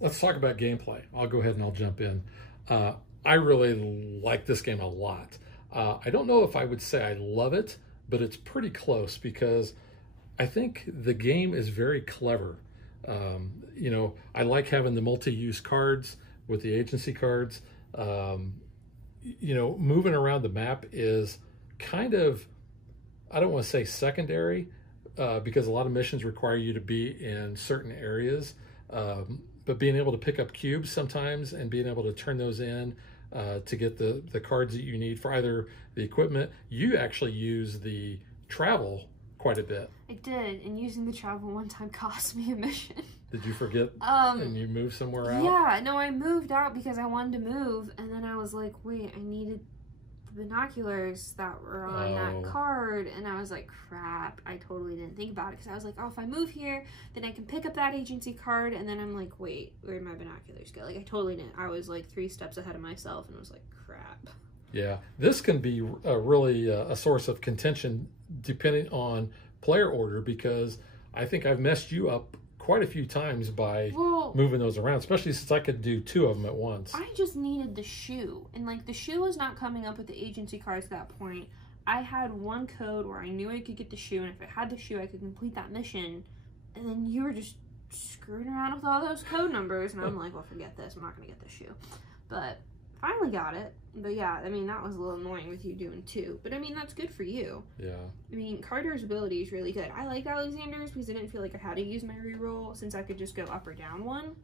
let's talk about gameplay. I'll go ahead and I'll jump in. I really like this game a lot. I don't know if I would say I love it, but it's pretty close because I think the game is very clever. You know, I like having the multi-use cards with the agency cards. You know, moving around the map is kind of, I don't want to say secondary, because a lot of missions require you to be in certain areas, but being able to pick up cubes sometimes and being able to turn those in to get the cards that you need for either the equipment. You actually use the travel quite a bit. I did, and using the travel one time cost me a mission. Did you forget and you moved somewhere out? Yeah, no, I moved out because I wanted to move, and then I was like, wait, I needed the binoculars that were on that card, and I was like, crap, I totally didn't think about it, because I was like, oh, if I move here, then I can pick up that agency card, and then I'm like, wait, where'd my binoculars go? Like, I totally didn't. I was like 3 steps ahead of myself, and I was like, crap. Yeah, this can be really a source of contention depending on player order, because I think I've messed you up quite a few times by moving those around, especially since I could do 2 of them at once. I just needed the shoe, and like the shoe was not coming up with the agency cards at that point. I had one code where I knew I could get the shoe, and if I had the shoe I could complete that mission, and then you were just screwing around with all those code numbers, and I'm like, well, forget this, I'm not gonna get the shoe. But finally got it. But yeah, I mean, that was a little annoying with you doing 2. But I mean, that's good for you. Yeah. I mean, Carter's ability is really good. I liked Alexander's because I didn't feel like I had to use my reroll since I could just go up or down 1.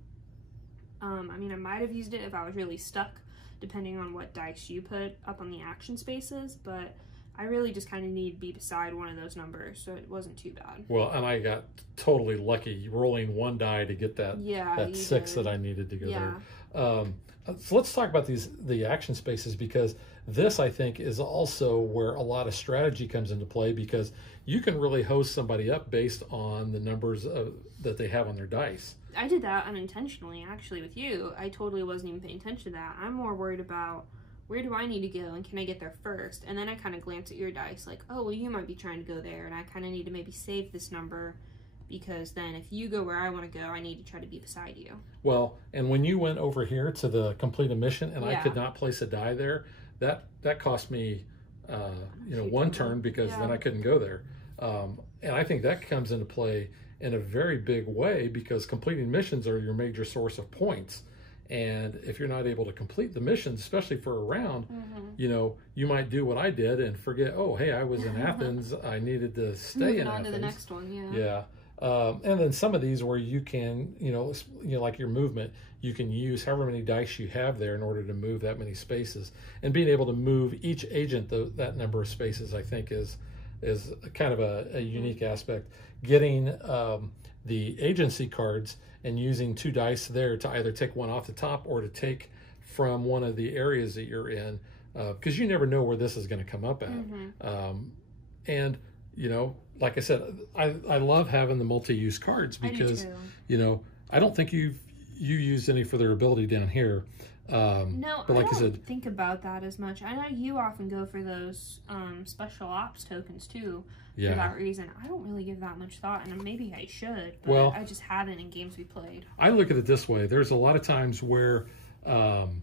I mean, I might have used it if I was really stuck, depending on what dice you put up on the action spaces, but I really just kind of need to be beside one of those numbers, so it wasn't too bad. Well, and I got totally lucky rolling 1 die to get that, that 6 that I needed to go there. So let's talk about the action spaces, because this, I think, is also where a lot of strategy comes into play, because you can really hose somebody up based on the numbers that they have on their dice. I did that unintentionally, actually, with you. I totally wasn't even paying attention to that. I'm more worried about where do I need to go and can I get there first? And then I kind of glance at your dice like, oh, well, you might be trying to go there and I kind of need to maybe save this number because then if you go where I want to go, I need to try to be beside you. Well, and when you went over here to the complete a mission and I could not place a die there, that cost me, one turn because then I couldn't go there. And I think that comes into play in a very big way because completing missions are your major source of points. And if you're not able to complete the missions, especially for a round, you might do what I did and forget, oh, hey, I was in Athens. I needed to stay in Athens. On to the next one, Yeah. And then some of these where you can, like your movement, you can use however many dice you have there in order to move that many spaces. And being able to move each agent that number of spaces, I think, is kind of a unique aspect. Getting the agency cards and using 2 dice there to either take one off the top or to take from one of the areas that you're in, because you never know where this is going to come up at. And, like I said, I love having the multi-use cards because, I don't think you used any for their ability down here. No, but like I don't I said, think about that as much. I know you often go for those special ops tokens too. For that reason, I don't really give that much thought, and maybe I should, but I just haven't in games we played. I look at it this way. There's a lot of times where, I've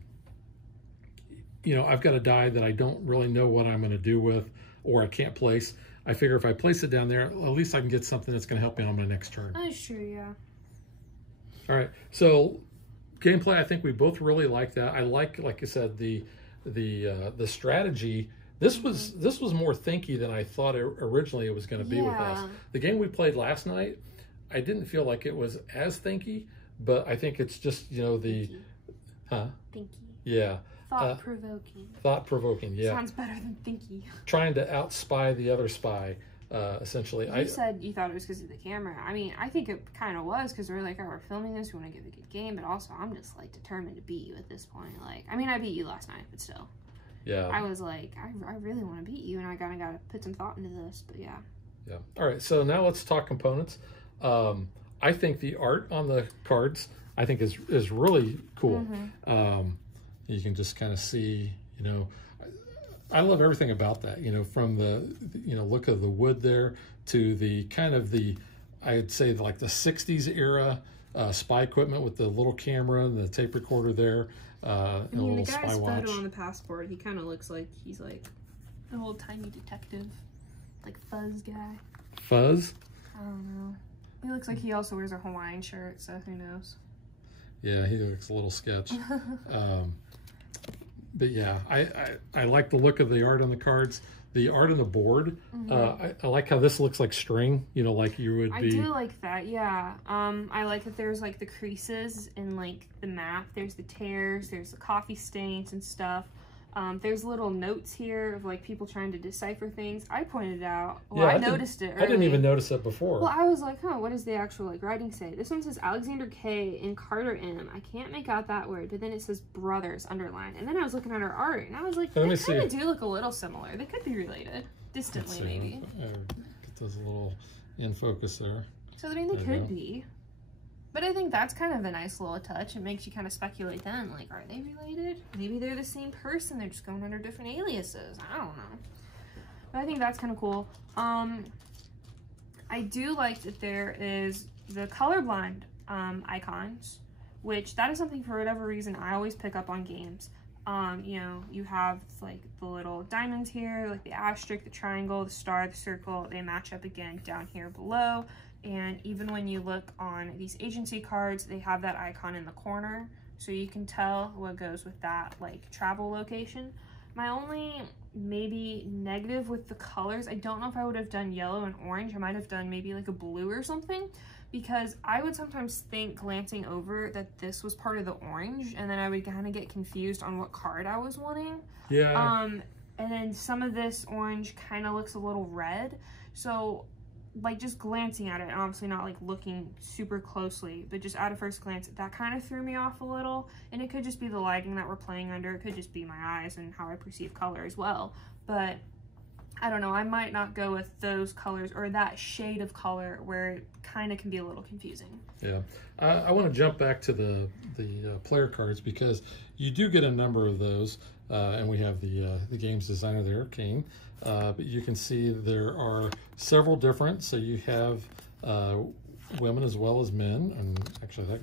got a die that I don't really know what I'm going to do with, or I can't place. I figure if I place it down there, at least I can get something that's going to help me on my next turn. That's true, yeah. All right, so gameplay, I think we both really like that. I like I said, the strategy. This was more thinky than I thought originally it was going to be with us. The game we played last night, I didn't feel like it was as thinky, but I think it's just Thinky. Yeah. Thought-provoking. Thought-provoking, yeah. Sounds better than thinky. Trying to outspy the other spy, essentially. You said you thought it was because of the camera. I mean, I think it kind of was because we're like, oh, we're filming this, we want to give a good game, but also I'm just like determined to beat you at this point. Like, I mean, I beat you last night, but still. Yeah. I was like, I really want to beat you, and I kind of got to put some thought into this, but yeah. Yeah. All right, so now let's talk components. I think the art on the cards, I think is really cool. You can just kind of see, I love everything about that, from the, look of the wood there to the kind of I'd say like the 60s era spy equipment with the little camera and the tape recorder there. I mean, the guy's photo on the passport, he kind of looks like he's like an old tiny detective, like Fuzz guy. Fuzz? I don't know. He looks like he also wears a Hawaiian shirt, so who knows? Yeah, he looks a little sketch. But yeah, I like the look of the art on the cards. The art on the board, I like how this looks like string, like you would be. I do like that, yeah. I like that there's like the creases in like the map. There's the tears, there's the coffee stains and stuff. There's little notes here of like people trying to decipher things. I pointed out. Well, I noticed it early. I didn't even notice it before. Well, I was like, huh, what does the actual like writing say? This one says Alexander K and Carter M. I can't make out that word, but then it says brothers underlined. And then I was looking at her art, and I was like, they kind of do look a little similar. They could be related, distantly maybe. Get those a little in focus there. So I mean, they could be. But I think that's kind of a nice little touch. It makes you kind of speculate then, like, are they related? Maybe they're the same person. They're just going under different aliases. I don't know. But I think that's kind of cool. I do like that there is the colorblind icons, which that is something for whatever reason I always pick up on games. You have like the little diamonds here, like the asterisk, the triangle, the star, the circle. They match up again down here below. And even when you look on these agency cards, they have that icon in the corner, so you can tell what goes with that like travel location. My only maybe negative with the colors, I don't know if I would have done yellow and orange. I might have done maybe like a blue or something, because I would sometimes think glancing over that this was part of the orange, and then I would kind of get confused on what card I was wanting. Yeah. And then some of this orange kind of looks a little red, so like just glancing at it, and obviously not like looking super closely, but just at a first glance, that kind of threw me off a little. And it could just be the lighting that we're playing under. It could just be my eyes and how I perceive color as well. But I don't know, I might not go with those colors or that shade of color where it kind of can be a little confusing. Yeah, I want to jump back to the player cards because you do get a number of those, and we have the games designer there, Kane. But you can see there are several different. So you have women as well as men, and actually that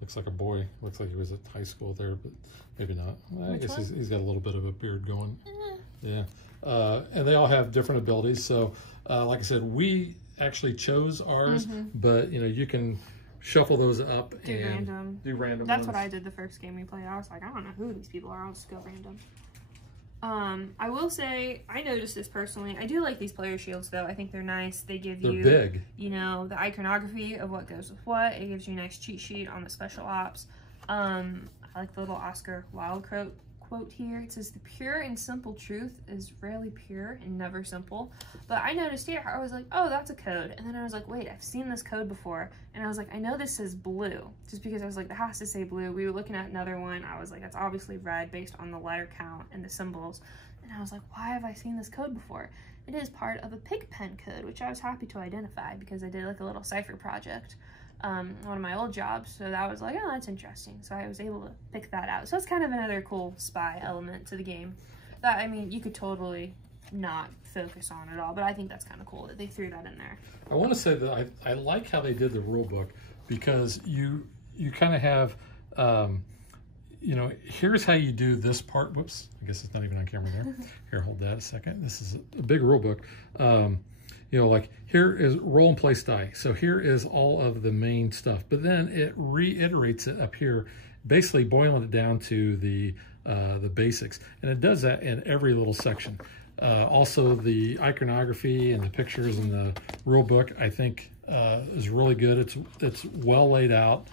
looks like a boy. Looks like he was at high school there, but maybe not. I guess he's got a little bit of a beard going. Yeah, and they all have different abilities. So, like I said, we actually chose ours, but you can shuffle those up and do random. That's what I did the first game we played. I was like, I don't know who these people are. I'll just go random. I will say, I noticed this personally. I do like these player shields, though. I think they're nice. They give you, big. The iconography of what goes with what. It gives you a nice cheat sheet on the special ops. I like the little Oscar Wilde quote here. It says, "The pure and simple truth is rarely pure and never simple." But I noticed here, I was like, oh, that's a code. And then I was like, wait, I've seen this code before. And I was like, I know this says blue. Just because I was like, it has to say blue. We were looking at another one. I was like, that's obviously red based on the letter count and the symbols. And I was like, why have I seen this code before? It is part of a Pigpen code, which I was happy to identify because I did like a little cipher project. One of my old jobs, so that was like, oh, that's interesting. So I was able to pick that out. So it's kind of another cool spy element to the game that, I mean, you could totally not focus on at all, but I think that's kind of cool that they threw that in there. I want to say that I like how they did the rule book because you kind of have, here's how you do this part. Whoops, I guess it's not even on camera there. Here, hold that a second. This is a big rule book. Like here is roll and place die. So here is all of the main stuff, but then it reiterates it up here, basically boiling it down to the basics. And it does that in every little section. Also the iconography and the pictures in the rule book, I think is really good. It's well laid out.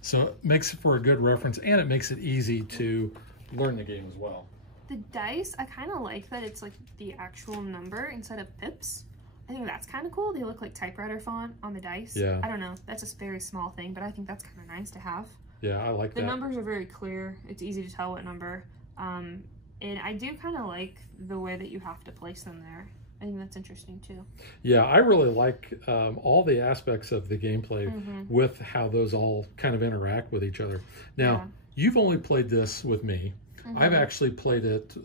So it makes it for a good reference and it makes it easy to learn the game as well. The dice, I kind of like that it's like the actual number instead of pips. I think that's kind of cool. They look like typewriter font on the dice. Yeah. I don't know. That's a very small thing, but I think that's kind of nice to have. Yeah, I like that. The numbers are very clear. It's easy to tell what number. And I do kind of like the way that you have to place them there. I think that's interesting too. Yeah, I really like all the aspects of the gameplay with how those all kind of interact with each other. Now, you've only played this with me. I've actually played it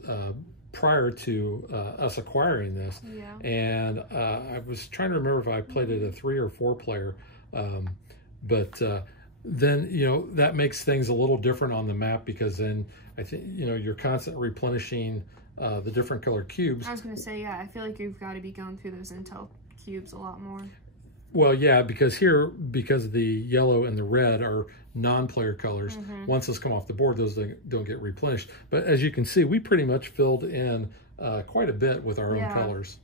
prior to us acquiring this, and I was trying to remember if I played it a 3 or 4 player, but then that makes things a little different on the map because then I think you're constantly replenishing the different color cubes. I was going to say, yeah, I feel like you've got to be going through those intel cubes a lot more. Well, yeah, because the yellow and the red are non-player colors. Once those come off the board, those don't get replenished. But as you can see, we pretty much filled in quite a bit with our own colors.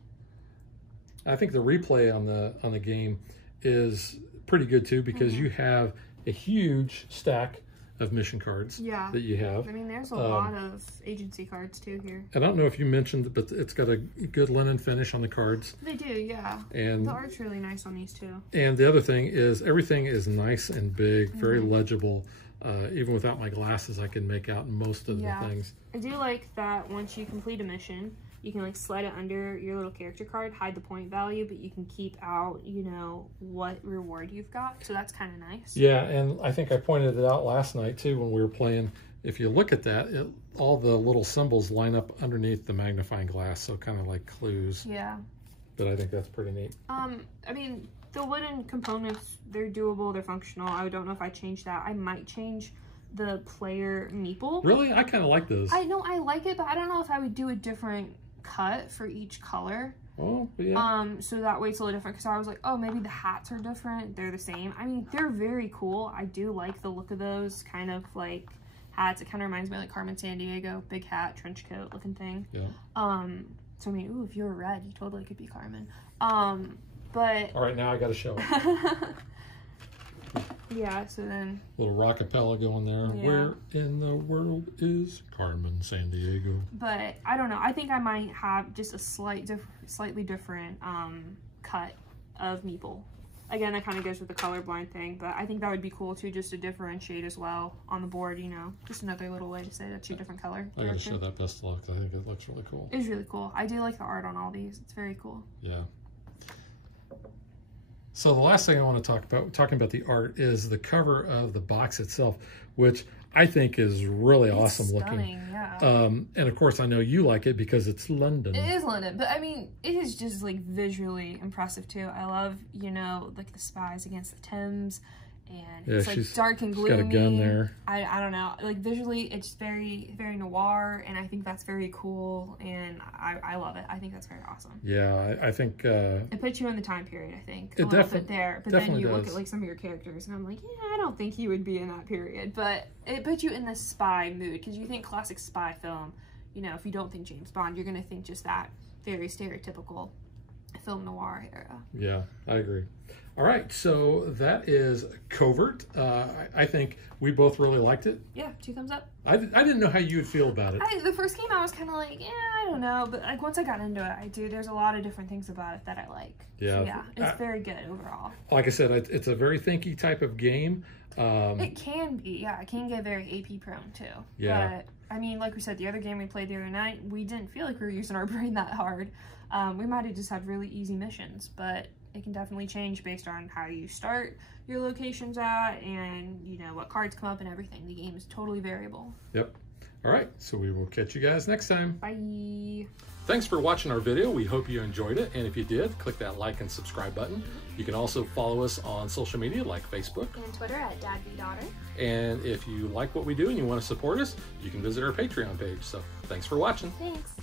I think the replay on the game is pretty good too because you have a huge stack of mission cards that you have. I mean, there's a lot of agency cards too here. I don't know if you mentioned, but it's got a good linen finish on the cards. They do, yeah. And the art's really nice on these too. And the other thing is everything is nice and big, very legible. Even without my glasses, I can make out most of the things. I do like that once you complete a mission, you can like slide it under your little character card, hide the point value, but you can keep out, what reward you've got. So that's kind of nice. Yeah, and I think I pointed it out last night too when we were playing. If you look at that, all the little symbols line up underneath the magnifying glass, so kind of like clues. Yeah. But I think that's pretty neat. I mean, the wooden components, they're doable, they're functional. I don't know if I change that. I might change the player meeple. Really? I kind of like those. I know I like it, but I don't know if I would do a different cut for each color. Oh, yeah. So that way it's a little different because I was like, oh, maybe the hats are different. They're the same. I mean, they're very cool. I do like the look of those kind of like hats. It kind of reminds me of like Carmen Sandiego, big hat, trench coat looking thing. Yeah. So I mean, ooh, if you were red, you totally could be Carmen. But all right, now I got to show it. Yeah, so then little rockapella going there. Yeah. Where in the world is Carmen Sandiego? But I don't know. I think I might have just a slightly different cut of meeple. again, that kind of goes with the colorblind thing, but I think that would be cool too, just to differentiate as well on the board, you know, just another little way to say that's your different color. I gotta show that best look. I think it looks really cool. It's really cool. I do like the art on all these. It's very cool. Yeah. So the last thing I want to talk about, talking about the art, is the cover of the box itself, which I think is really awesome looking. Yeah. And of course, I know you like it because it's London. It is London, but I mean, it is just like visually impressive too. I love, you know, like the spies against the Thames, and yeah, it's like dark and gloomy. She's got a gun there. I don't know, like visually, it's very noir, and I think that's very cool, and I love it. I think that's very awesome. Yeah, I think it puts you in the time period. I think it a little bit there, but then you does. look at like some of your characters, and I'm like, yeah, I don't think he would be in that period, but it puts you in the spy mood, because you think classic spy film. You know, if you don't think James Bond, you're gonna think just that very stereotypical film noir era. Yeah, I agree. All right, so that is Covert. I think we both really liked it. Yeah, 2 thumbs up. I didn't know how you would feel about it. The first game I was kind of like, yeah, I don't know, but like once I got into it, there's a lot of different things about it that I like. Yeah, so, yeah, it's very good overall. Like I said, it's a very thinky type of game. It can be, yeah, it can get very AP prone too. Yeah. But I mean, like we said, the other game we played the other night, we didn't feel like we were using our brain that hard. We might have just had really easy missions, but it can definitely change based on how you start your locations at, and you know what cards come up and everything. The game is totally variable. Yep. All right, so we will catch you guys next time. Bye. Thanks for watching our video. We hope you enjoyed it, and if you did, click that like and subscribe button. You can also follow us on social media like Facebook and Twitter at DadBeDaughter. And if you like what we do and you want to support us, you can visit our Patreon page. So thanks for watching. Thanks.